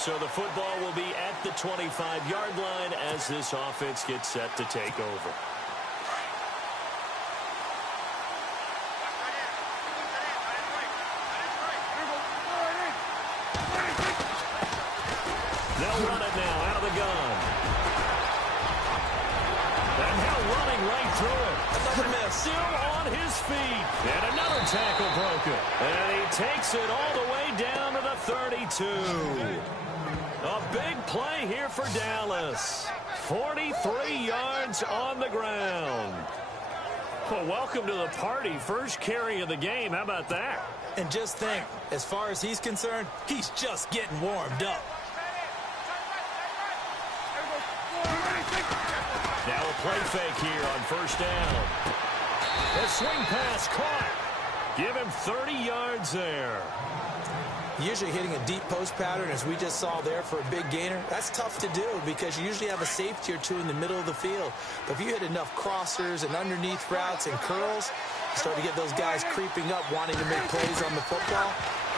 So the football will be at the 25-yard line as this offense gets set to take over. They'll run it now out of the gun. And now running right through it. Another miss. Still on his feet. And another tackle broken. And he takes it all the way down to the 32. A big play here for Dallas. 43 yards on the ground. Well, welcome to the party. First carry of the game. How about that? And just think, as far as he's concerned, he's just getting warmed up. Now a play fake here on first down. A swing pass caught. Give him 30 yards there. Usually hitting a deep post pattern, as we just saw there, for a big gainer, that's tough to do because you usually have a safety or two in the middle of the field. But if you hit enough crossers and underneath routes and curls, you start to get those guys creeping up, wanting to make plays on the football.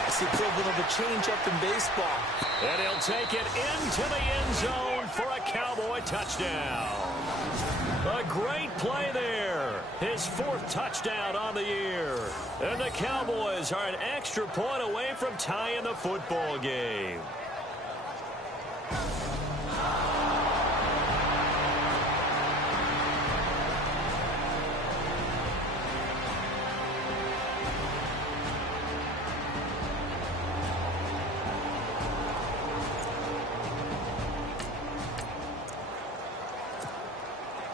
It's the equivalent of a change-up in baseball. And he'll take it into the end zone for a Cowboy touchdown. A great play there. His 4th touchdown on the year. And the Cowboys are an extra point away from tying the football game.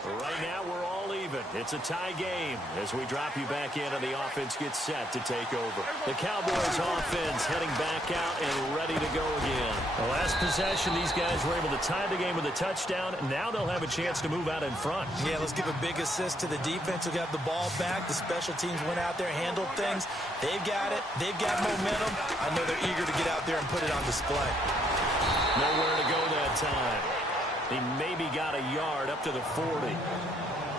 Right now, we're all even. It's a tie game as we drop you back in and the offense gets set to take over. The Cowboys offense heading back out and ready to go again. The last possession, these guys were able to tie the game with a touchdown. Now they'll have a chance to move out in front. Yeah, let's give a big assist to the defense who got the ball back. The special teams went out there, handled things. They've got it. They've got momentum. I know they're eager to get out there and put it on display. Nowhere to go that time. He maybe got a yard up to the 40.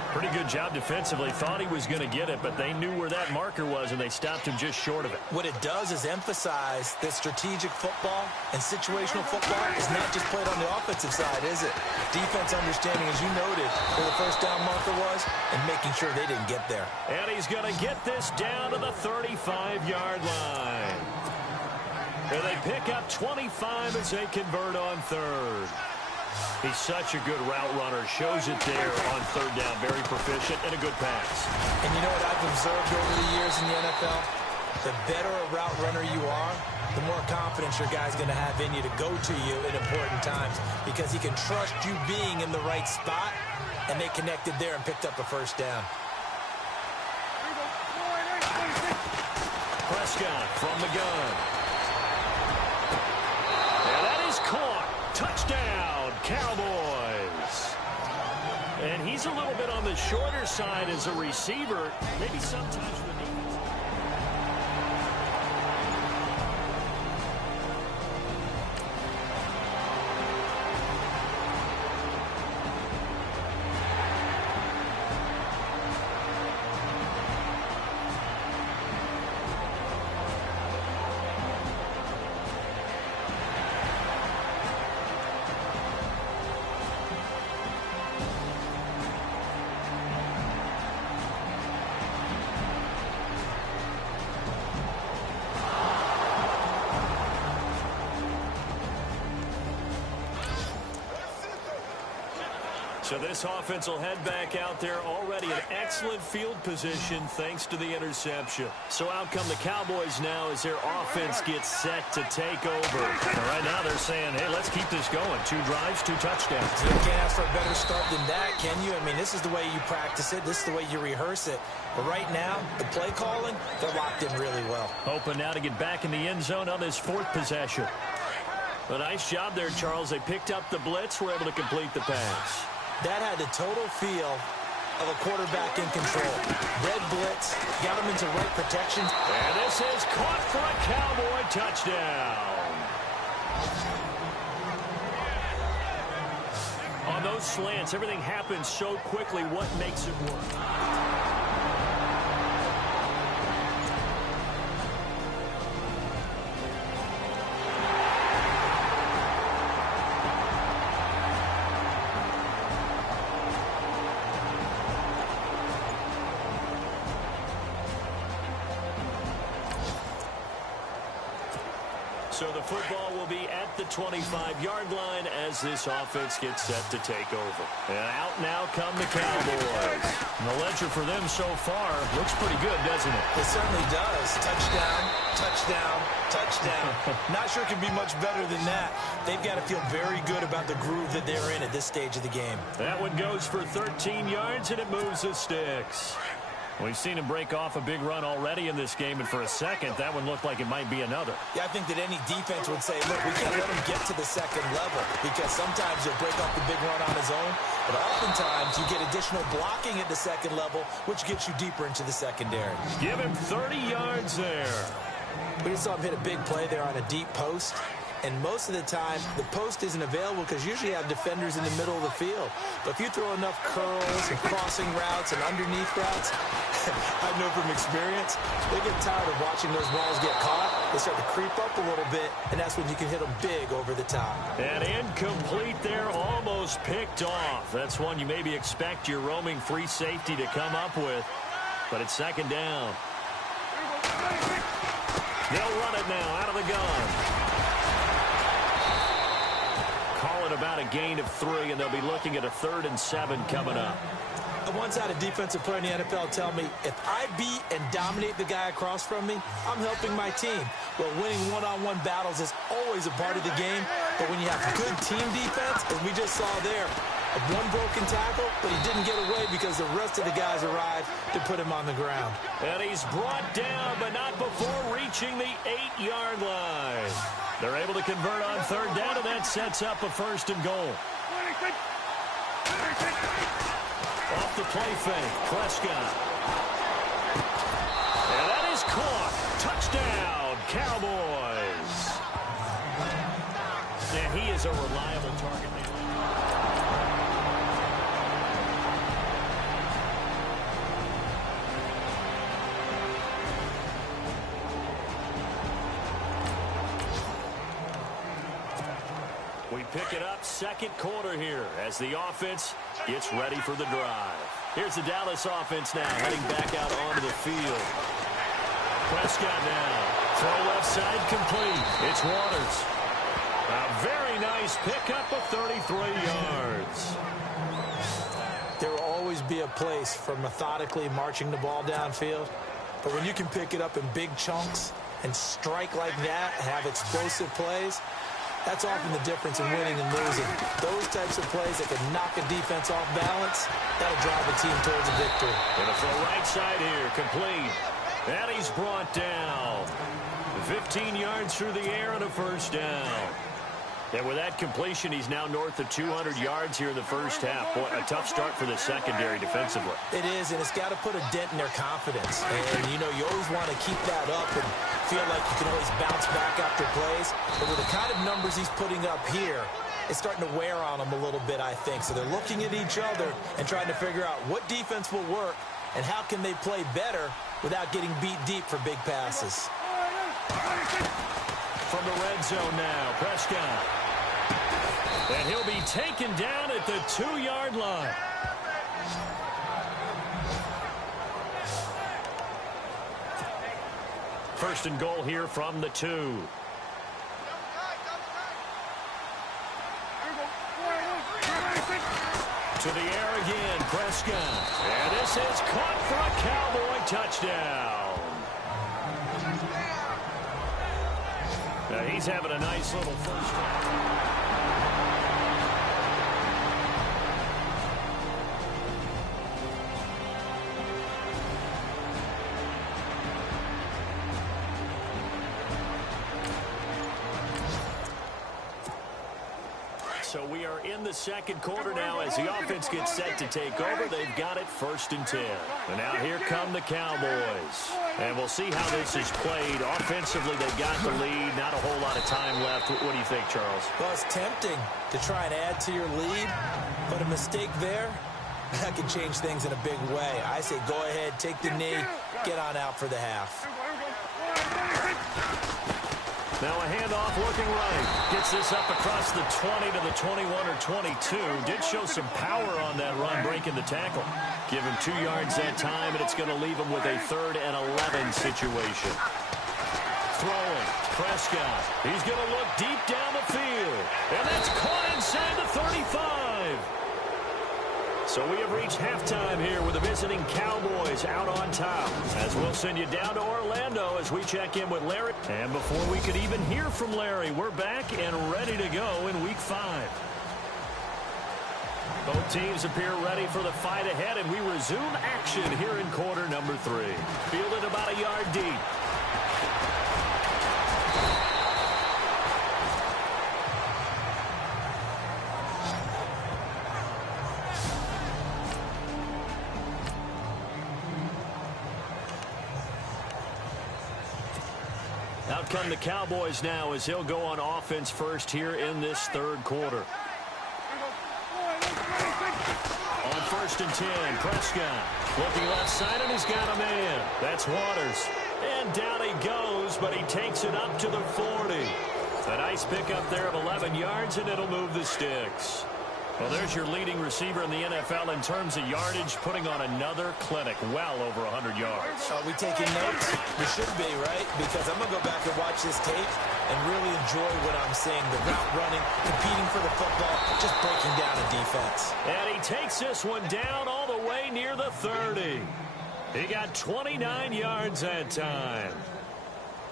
Pretty good job defensively. Thought he was going to get it, but they knew where that marker was, and they stopped him just short of it. What it does is emphasize that strategic football and situational football is not just played on the offensive side, is it? Defense understanding, as you noted, where the first down marker was and making sure they didn't get there. And he's going to get this down to the 35-yard line. And they pick up 25 as they convert on 3rd. He's such a good route runner. Shows it there on 3rd down. Very proficient and a good pass. And you know what I've observed over the years in the NFL? The better a route runner you are, the more confidence your guy's going to have in you to go to you in important times because he can trust you being in the right spot, and they connected there and picked up a first down. Prescott from the gun. And that is caught. Touchdown, Cowboys. And he's a little bit on the shorter side as a receiver. Maybe sometimes the defense. So this offense will head back out there, already in excellent field position thanks to the interception. So out come the Cowboys now as their offense gets set to take over. And right now they're saying, hey, let's keep this going. 2 drives, 2 touchdowns. You can't ask for a better start than that, can you? I mean, this is the way you practice it. This is the way you rehearse it. But right now, the play calling, they're locked in really well. Hoping now to get back in the end zone on this 4th possession. A nice job there, Charles. They picked up the blitz, were able to complete the pass. That had the total feel of a quarterback in control. Red blitz, got him into right protection. And this is caught for a Cowboy touchdown. On those slants, everything happens so quickly. What makes it work? So the football will be at the 25-yard line as this offense gets set to take over. And out now come the Cowboys. And the ledger for them so far looks pretty good, doesn't it? It certainly does. Touchdown, touchdown, touchdown. Not sure it can be much better than that. They've got to feel very good about the groove that they're in at this stage of the game. That one goes for 13 yards, and it moves the sticks. We've seen him break off a big run already in this game, and for a second, that one looked like it might be another. Yeah, I think that any defense would say, look, we can't let him get to the second level because sometimes he'll break off the big run on his own, but oftentimes you get additional blocking at the second level, which gets you deeper into the secondary. Give him 30 yards there. We just saw him hit a big play there on a deep post. And most of the time, the post isn't available because usually you have defenders in the middle of the field. But if you throw enough curls and crossing routes and underneath routes, I know from experience, they get tired of watching those balls get caught. They start to creep up a little bit, and that's when you can hit them big over the top. And incomplete there, almost picked off. That's one you maybe expect your roaming free safety to come up with. But it's second down. They'll run it now out of the gun. Call it about a gain of 3, and they'll be looking at a 3rd and 7 coming up. I once had a defensive player in the NFL tell me, if I beat and dominate the guy across from me, I'm helping my team. Well, winning one-on-one battles is always a part of the game, but when you have good team defense, as we just saw there, one broken tackle, but he didn't get away because the rest of the guys arrived to put him on the ground. And he's brought down, but not before reaching the 8-yard line. They're able to convert on 3rd down, and that sets up a 1st and goal. Off the play fake, Prescott. And that is caught. Touchdown, Cowboys. And he is a reliable target. We pick it up 2nd quarter here as the offense gets ready for the drive. Here's the Dallas offense now heading back out onto the field. Prescott now. Throw left side complete. It's Waters. A very nice pickup of 33 yards. There will always be a place for methodically marching the ball downfield. But when you can pick it up in big chunks and strike like that, have explosive plays, that's often the difference in winning and losing. Those types of plays that can knock a defense off balance, that'll drive a team towards a victory. Gonna throw right side here, complete. And he's brought down. 15 yards through the air and a first down. And with that completion, he's now north of 200 yards here in the first half. Boy, a tough start for the secondary defensively. It is, and it's got to put a dent in their confidence. And, you know, you always want to keep that up and feel like you can always bounce back after plays. But with the kind of numbers he's putting up here, it's starting to wear on them a little bit, I think. So they're looking at each other and trying to figure out what defense will work and how can they play better without getting beat deep for big passes. From the red zone now, Prescott. And he'll be taken down at the 2-yard line. First and goal here from the 2. To the air again, Prescott. And this is caught for a Cowboy touchdown. Now he's having a nice little first down. So we are in the second quarter now as the offense gets set to take over. They've got it 1st and 10. And now here come the Cowboys. And we'll see how this is played. Offensively, they've got the lead. Not a whole lot of time left. What do you think, Charles? Well, it's tempting to try and add to your lead, but a mistake there, that can change things in a big way. I say go ahead, take the knee, get on out for the half. Now a handoff looking right. Gets this up across the 20 to the 21 or 22. Did show some power on that run, breaking the tackle. Give him 2 yards that time, and it's going to leave him with a 3rd and 11 situation. Throwing. Prescott. He's going to look deep down the field. And that's caught inside the 35. So we have reached halftime here with the visiting Cowboys out on top. As we'll send you down to Orlando as we check in with Larry. And before we could even hear from Larry, we're back and ready to go in Week 5. Both teams appear ready for the fight ahead, and we resume action here in quarter number 3. Fielded about a yard deep. Out come the Cowboys now as he'll go on offense first here in this 3rd quarter. On 1st and 10, Prescott looking left side, and he's got a man. That's Waters. And down he goes, but he takes it up to the 40. A nice pickup there of 11 yards, and it'll move the sticks. Well, there's your leading receiver in the NFL in terms of yardage, putting on another clinic, well over 100 yards. Are we taking notes? We should be, right? Because I'm going to go back and watch this tape and really enjoy what I'm seeing. The route running, competing for the football, just breaking down a defense. And he takes this one down all the way near the 30. He got 29 yards that time.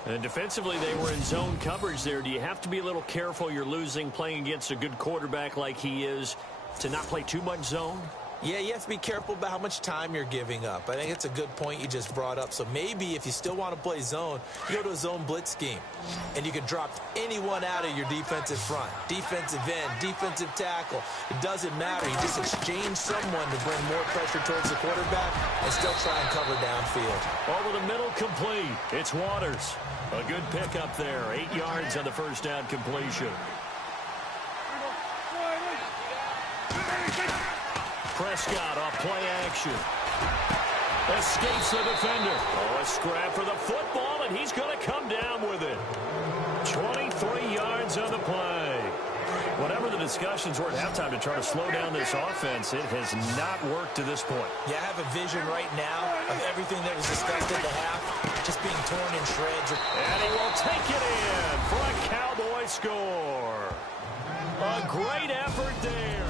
And defensively, they were in zone coverage there. Do you have to be a little careful? You're losing, playing against a good quarterback like he is, to not play too much zone? Yeah, you have to be careful about how much time you're giving up. I think it's a good point you just brought up. So maybe if you still want to play zone, you go to a zone blitz scheme. And you can drop anyone out of your defensive front. Defensive end, defensive tackle. It doesn't matter. You just exchange someone to bring more pressure towards the quarterback and still try and cover downfield. Over the middle, complete. It's Waters. A good pickup there. 8 yards on the first down completion. Prescott off play action. Escapes the defender. Oh, a scrap for the football, and he's going to come down with it. 23 yards on the play. Whatever the discussions were at halftime to try to slow down this offense, it has not worked to this point. Yeah, I have a vision right now of everything that was discussed at the half just being torn in shreds. And he will take it in for a Cowboy score. A great effort there.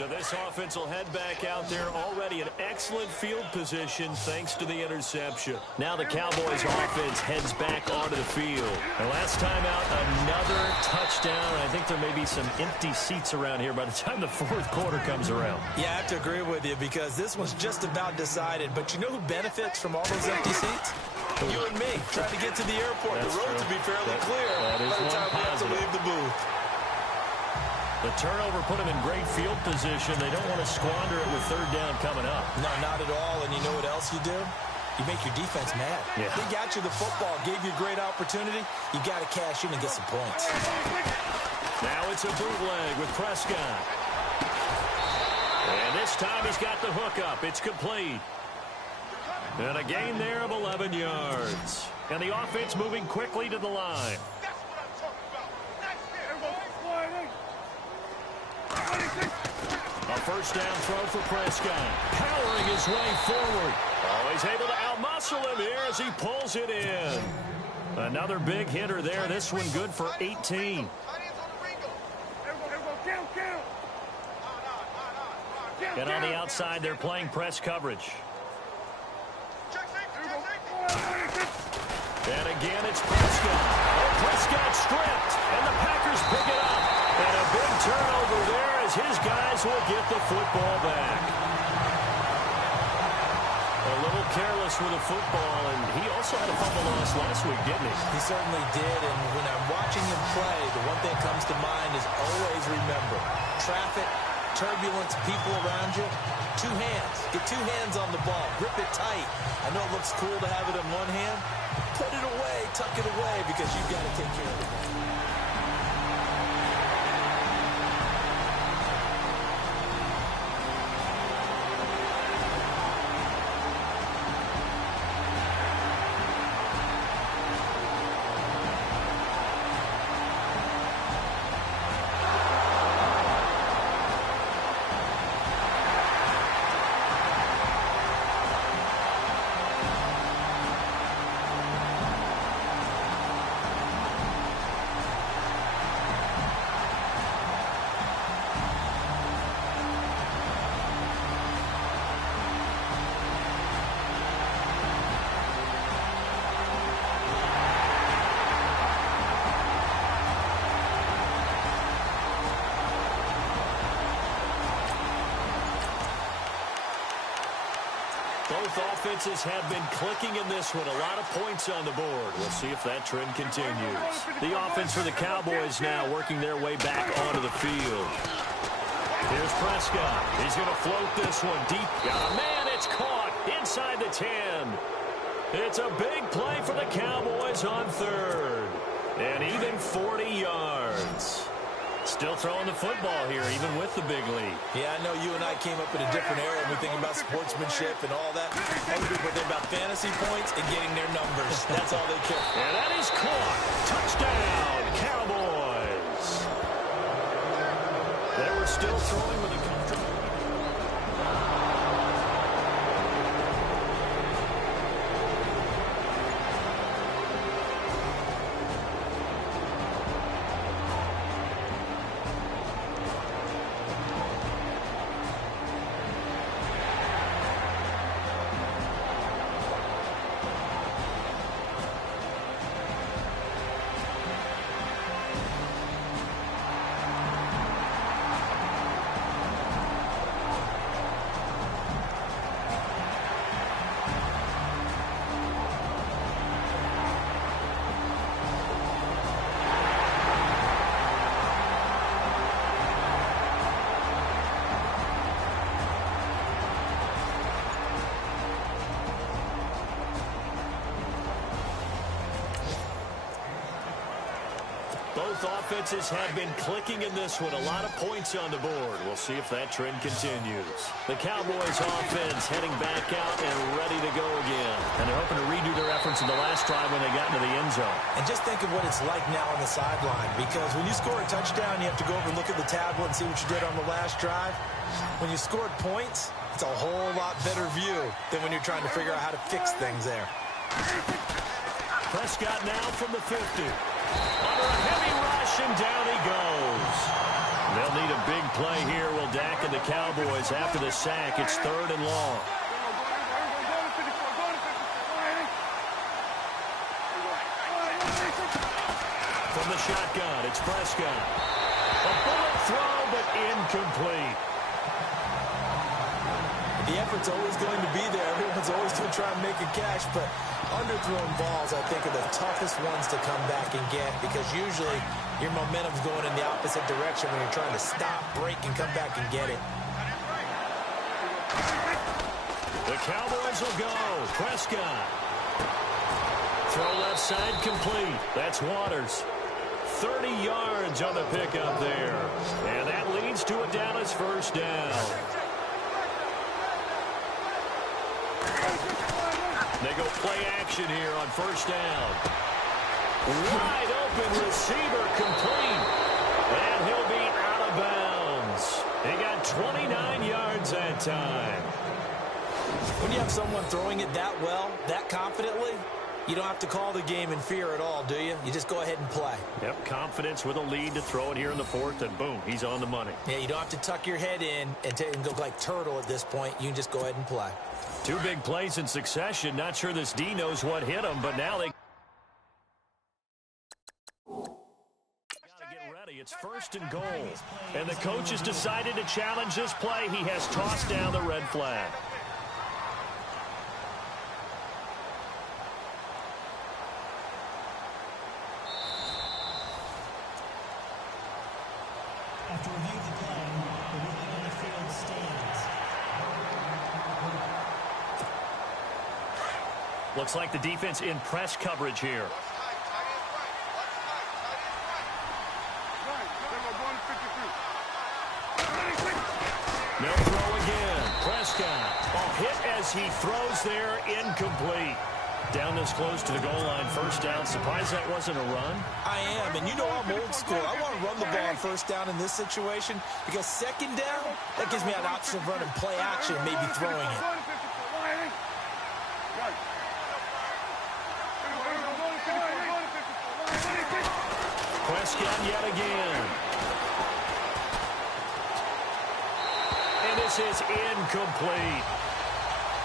So this offense will head back out there, already in excellent field position thanks to the interception. Now the Cowboys offense heads back onto the field. And last time out, another touchdown. I think there may be some empty seats around here by the time the fourth quarter comes around. Yeah, I have to agree with you because this one's just about decided. But you know who benefits from all those empty seats? You and me, trying to get to the airport. That's the road true. to be fairly clear that is by the time we have to positive. leave the booth. The turnover put them in great field position. They don't want to squander it with third down coming up. No, not at all. And you know what else you do? You make your defense mad. Yeah. They got you the football, gave you a great opportunity. You got to cash in and get some points. Now it's a bootleg with Prescott. And this time he's got the hook up. It's complete. And a gain there of 11 yards. And the offense moving quickly to the line. A first down throw for Prescott. Powering his way forward. Oh, he's able to outmuscle him here as he pulls it in. Another big hitter there. This one good for 18. And on the outside, they're playing press coverage. And again, it's Prescott. Oh, Prescott stripped. And the Packers pick it up. And a big turnover there as his guys will get the football back. A little careless with the football, and he also had a fumble loss last week, didn't he? He certainly did, and when I'm watching him play, the one thing that comes to mind is always remember, traffic, turbulence, people around you, two hands. Get two hands on the ball. Grip it tight. I know it looks cool to have it in one hand. Put it away, tuck it away, because you've got to take care of it. Both offenses have been clicking in this one. A lot of points on the board. We'll see if that trend continues. The offense for the Cowboys now working their way back onto the field. Here's Prescott. He's going to float this one deep. Got a man. It's caught inside the 10. It's a big play for the Cowboys on third. And even 40 yards. Still throwing the football here, even with the big lead. Yeah, I know you and I came up in a different era and we think about sportsmanship and all that. Other people think about fantasy points and getting their numbers. That's all they care. And that is caught. Touchdown, Cowboys. They were still throwing with a comfortable. Both offenses have been clicking in this one. A lot of points on the board. We'll see if that trend continues. The Cowboys offense heading back out and ready to go again. And they're hoping to redo their efforts in the last drive when they got into the end zone. And just think of what it's like now on the sideline, because when you score a touchdown, you have to go over and look at the tablet and see what you did on the last drive. When you scored points, it's a whole lot better view than when you're trying to figure out how to fix things there. Prescott now from the 50. Under a heavy rush, and down he goes. They'll need a big play here. Will Dak and the the Cowboys after the sack. It's 3rd and long. From the shotgun, it's Prescott. A bullet throw, but incomplete. The effort's always going to be there. Everyone's always going to try and make a catch, but underthrown balls, I think, are the toughest ones to come back and get because usually your momentum's going in the opposite direction when you're trying to stop, break, and come back and get it. The Cowboys will go. Prescott. Throw left side complete. That's Waters. 30 yards on the pickup there. And that leads to a Dallas first down. They go play action here on first down. Wide open receiver complete. And he'll be out of bounds. He got 29 yards that time. When you have someone throwing it that well, that confidently, you don't have to call the game in fear at all, do you? You just go ahead and play. Yep, confidence with a lead to throw it here in the 4th, and boom, he's on the money. Yeah, you don't have to tuck your head in and go like turtle at this point. You can just go ahead and play. 2 big plays in succession. Not sure this D knows what hit him, but now they gotta get ready. It's 1st and goal. And the coach has decided to challenge this play. He has tossed down the red flag. After review of the play, the ruling on the field stands. Looks like the defense in press coverage here. No throw again. Prescott. Hit as he throws there. Incomplete. Down this close to the goal line. First down. Surprised that wasn't a run? I am, and you know I'm old school. I want to run the ball on first down in this situation because second down, that gives me an option of running play action and maybe throwing it. Prescott yet again. And this is incomplete.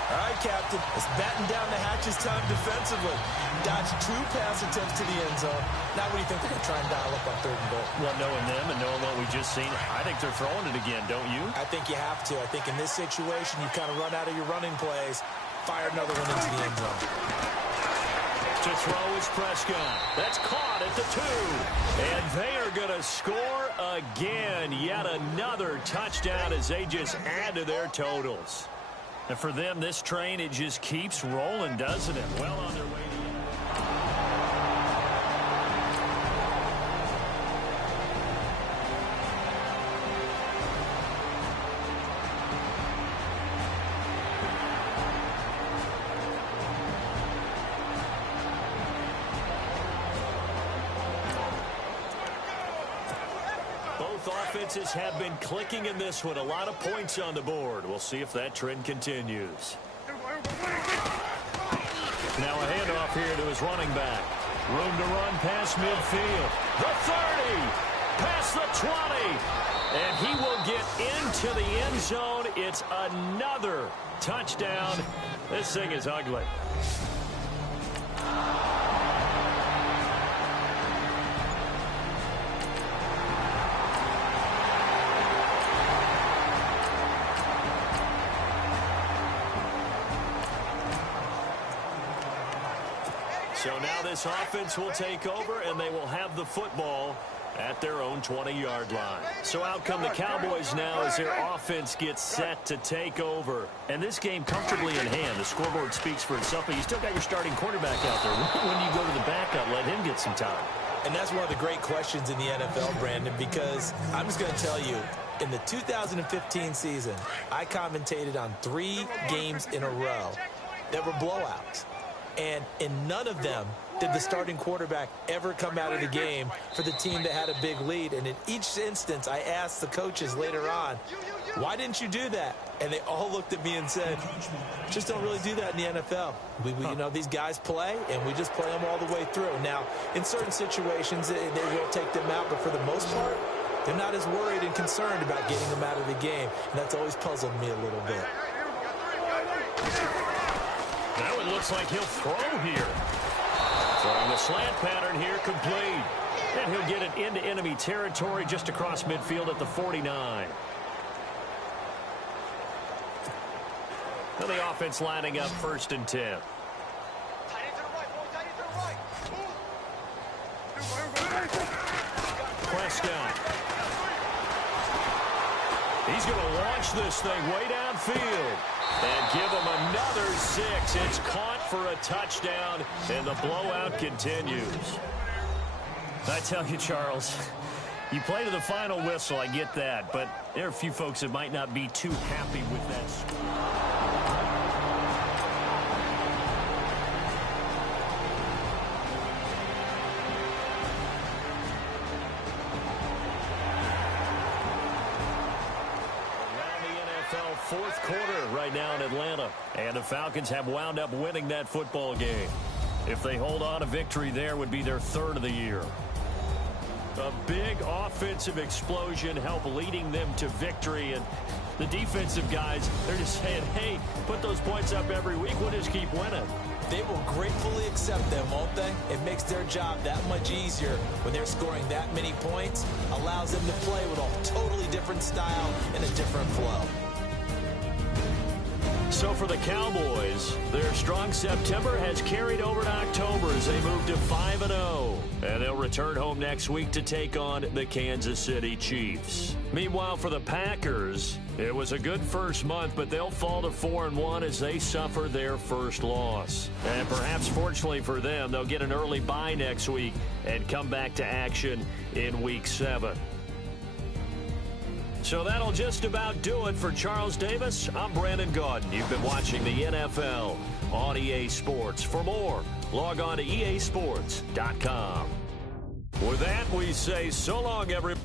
All right, Captain, it's batten down the hatches time defensively. Dodged 2 pass attempts to the end zone. Now what do you think they're going to try and dial up on 3rd and goal? Well, knowing them and knowing what we just seen, I think they're throwing it again, don't you? I think you have to. I think in this situation, you kind of run out of your running plays, fire another one into the end zone. To throw is Prescott. That's caught at the 2. And they are going to score again. Yet another touchdown as they just add to their totals. And for them, this train, it just keeps rolling, doesn't it? Well on their way to the end. Both offenses have been clicking in this one. A lot of points on the board. We'll see if that trend continues. Now a handoff here to his running back. Room to run past midfield. The 30. Past the 20. And he will get into the end zone. It's another touchdown. This thing is ugly. So now this offense will take over, and they will have the football at their own 20-yard line. So out come the Cowboys now as their offense gets set to take over. And this game comfortably in hand. The scoreboard speaks for itself, but you still got your starting quarterback out there. When you go to the backup, let him get some time. And that's one of the great questions in the NFL, Brandon, because I'm just going to tell you, in the 2015 season, I commentated on 3 games in a row that were blowouts. And in none of them did the starting quarterback ever come out of the game for the team that had a big lead. And in each instance, I asked the coaches later on, why didn't you do that? And they all looked at me and said, just don't really do that in the NFL. You know, these guys play, and we just play them all the way through. Now, in certain situations, they will take them out, but for the most part, They're not as worried and concerned about getting them out of the game, and that's always puzzled me a little bit. Now it looks like he'll throw here. Throwing the slant pattern here, complete. And he'll get it into enemy territory just across midfield at the 49. Now the offense lining up 1st and 10. Prescott. He's going to launch this thing way downfield and give him another 6. It's caught for a touchdown, and the blowout continues. I tell you, Charles, you play to the final whistle, I get that, but there are a few folks that might not be too happy with that score. Fourth quarter right now in Atlanta, and the Falcons have wound up winning that football game. If they hold on, a victory there would be their 3rd of the year. A big offensive explosion helped leading them to victory, and the defensive guys, they're just saying, hey, put those points up every week, we'll just keep winning. They will gratefully accept them, won't they? It makes their job that much easier when they're scoring that many points, allows them to play with a totally different style and a different flow. So for the Cowboys, their strong September has carried over to October as they move to 5-0. And they'll return home next week to take on the Kansas City Chiefs. Meanwhile, for the Packers, it was a good first month, but they'll fall to 4-1 as they suffer their first loss. And perhaps fortunately for them, they'll get an early bye next week and come back to action in Week 7. So that'll just about do it for Charles Davis. I'm Brandon Gaudin. You've been watching the NFL on EA Sports. For more, log on to easports.com. With that, we say so long, everybody.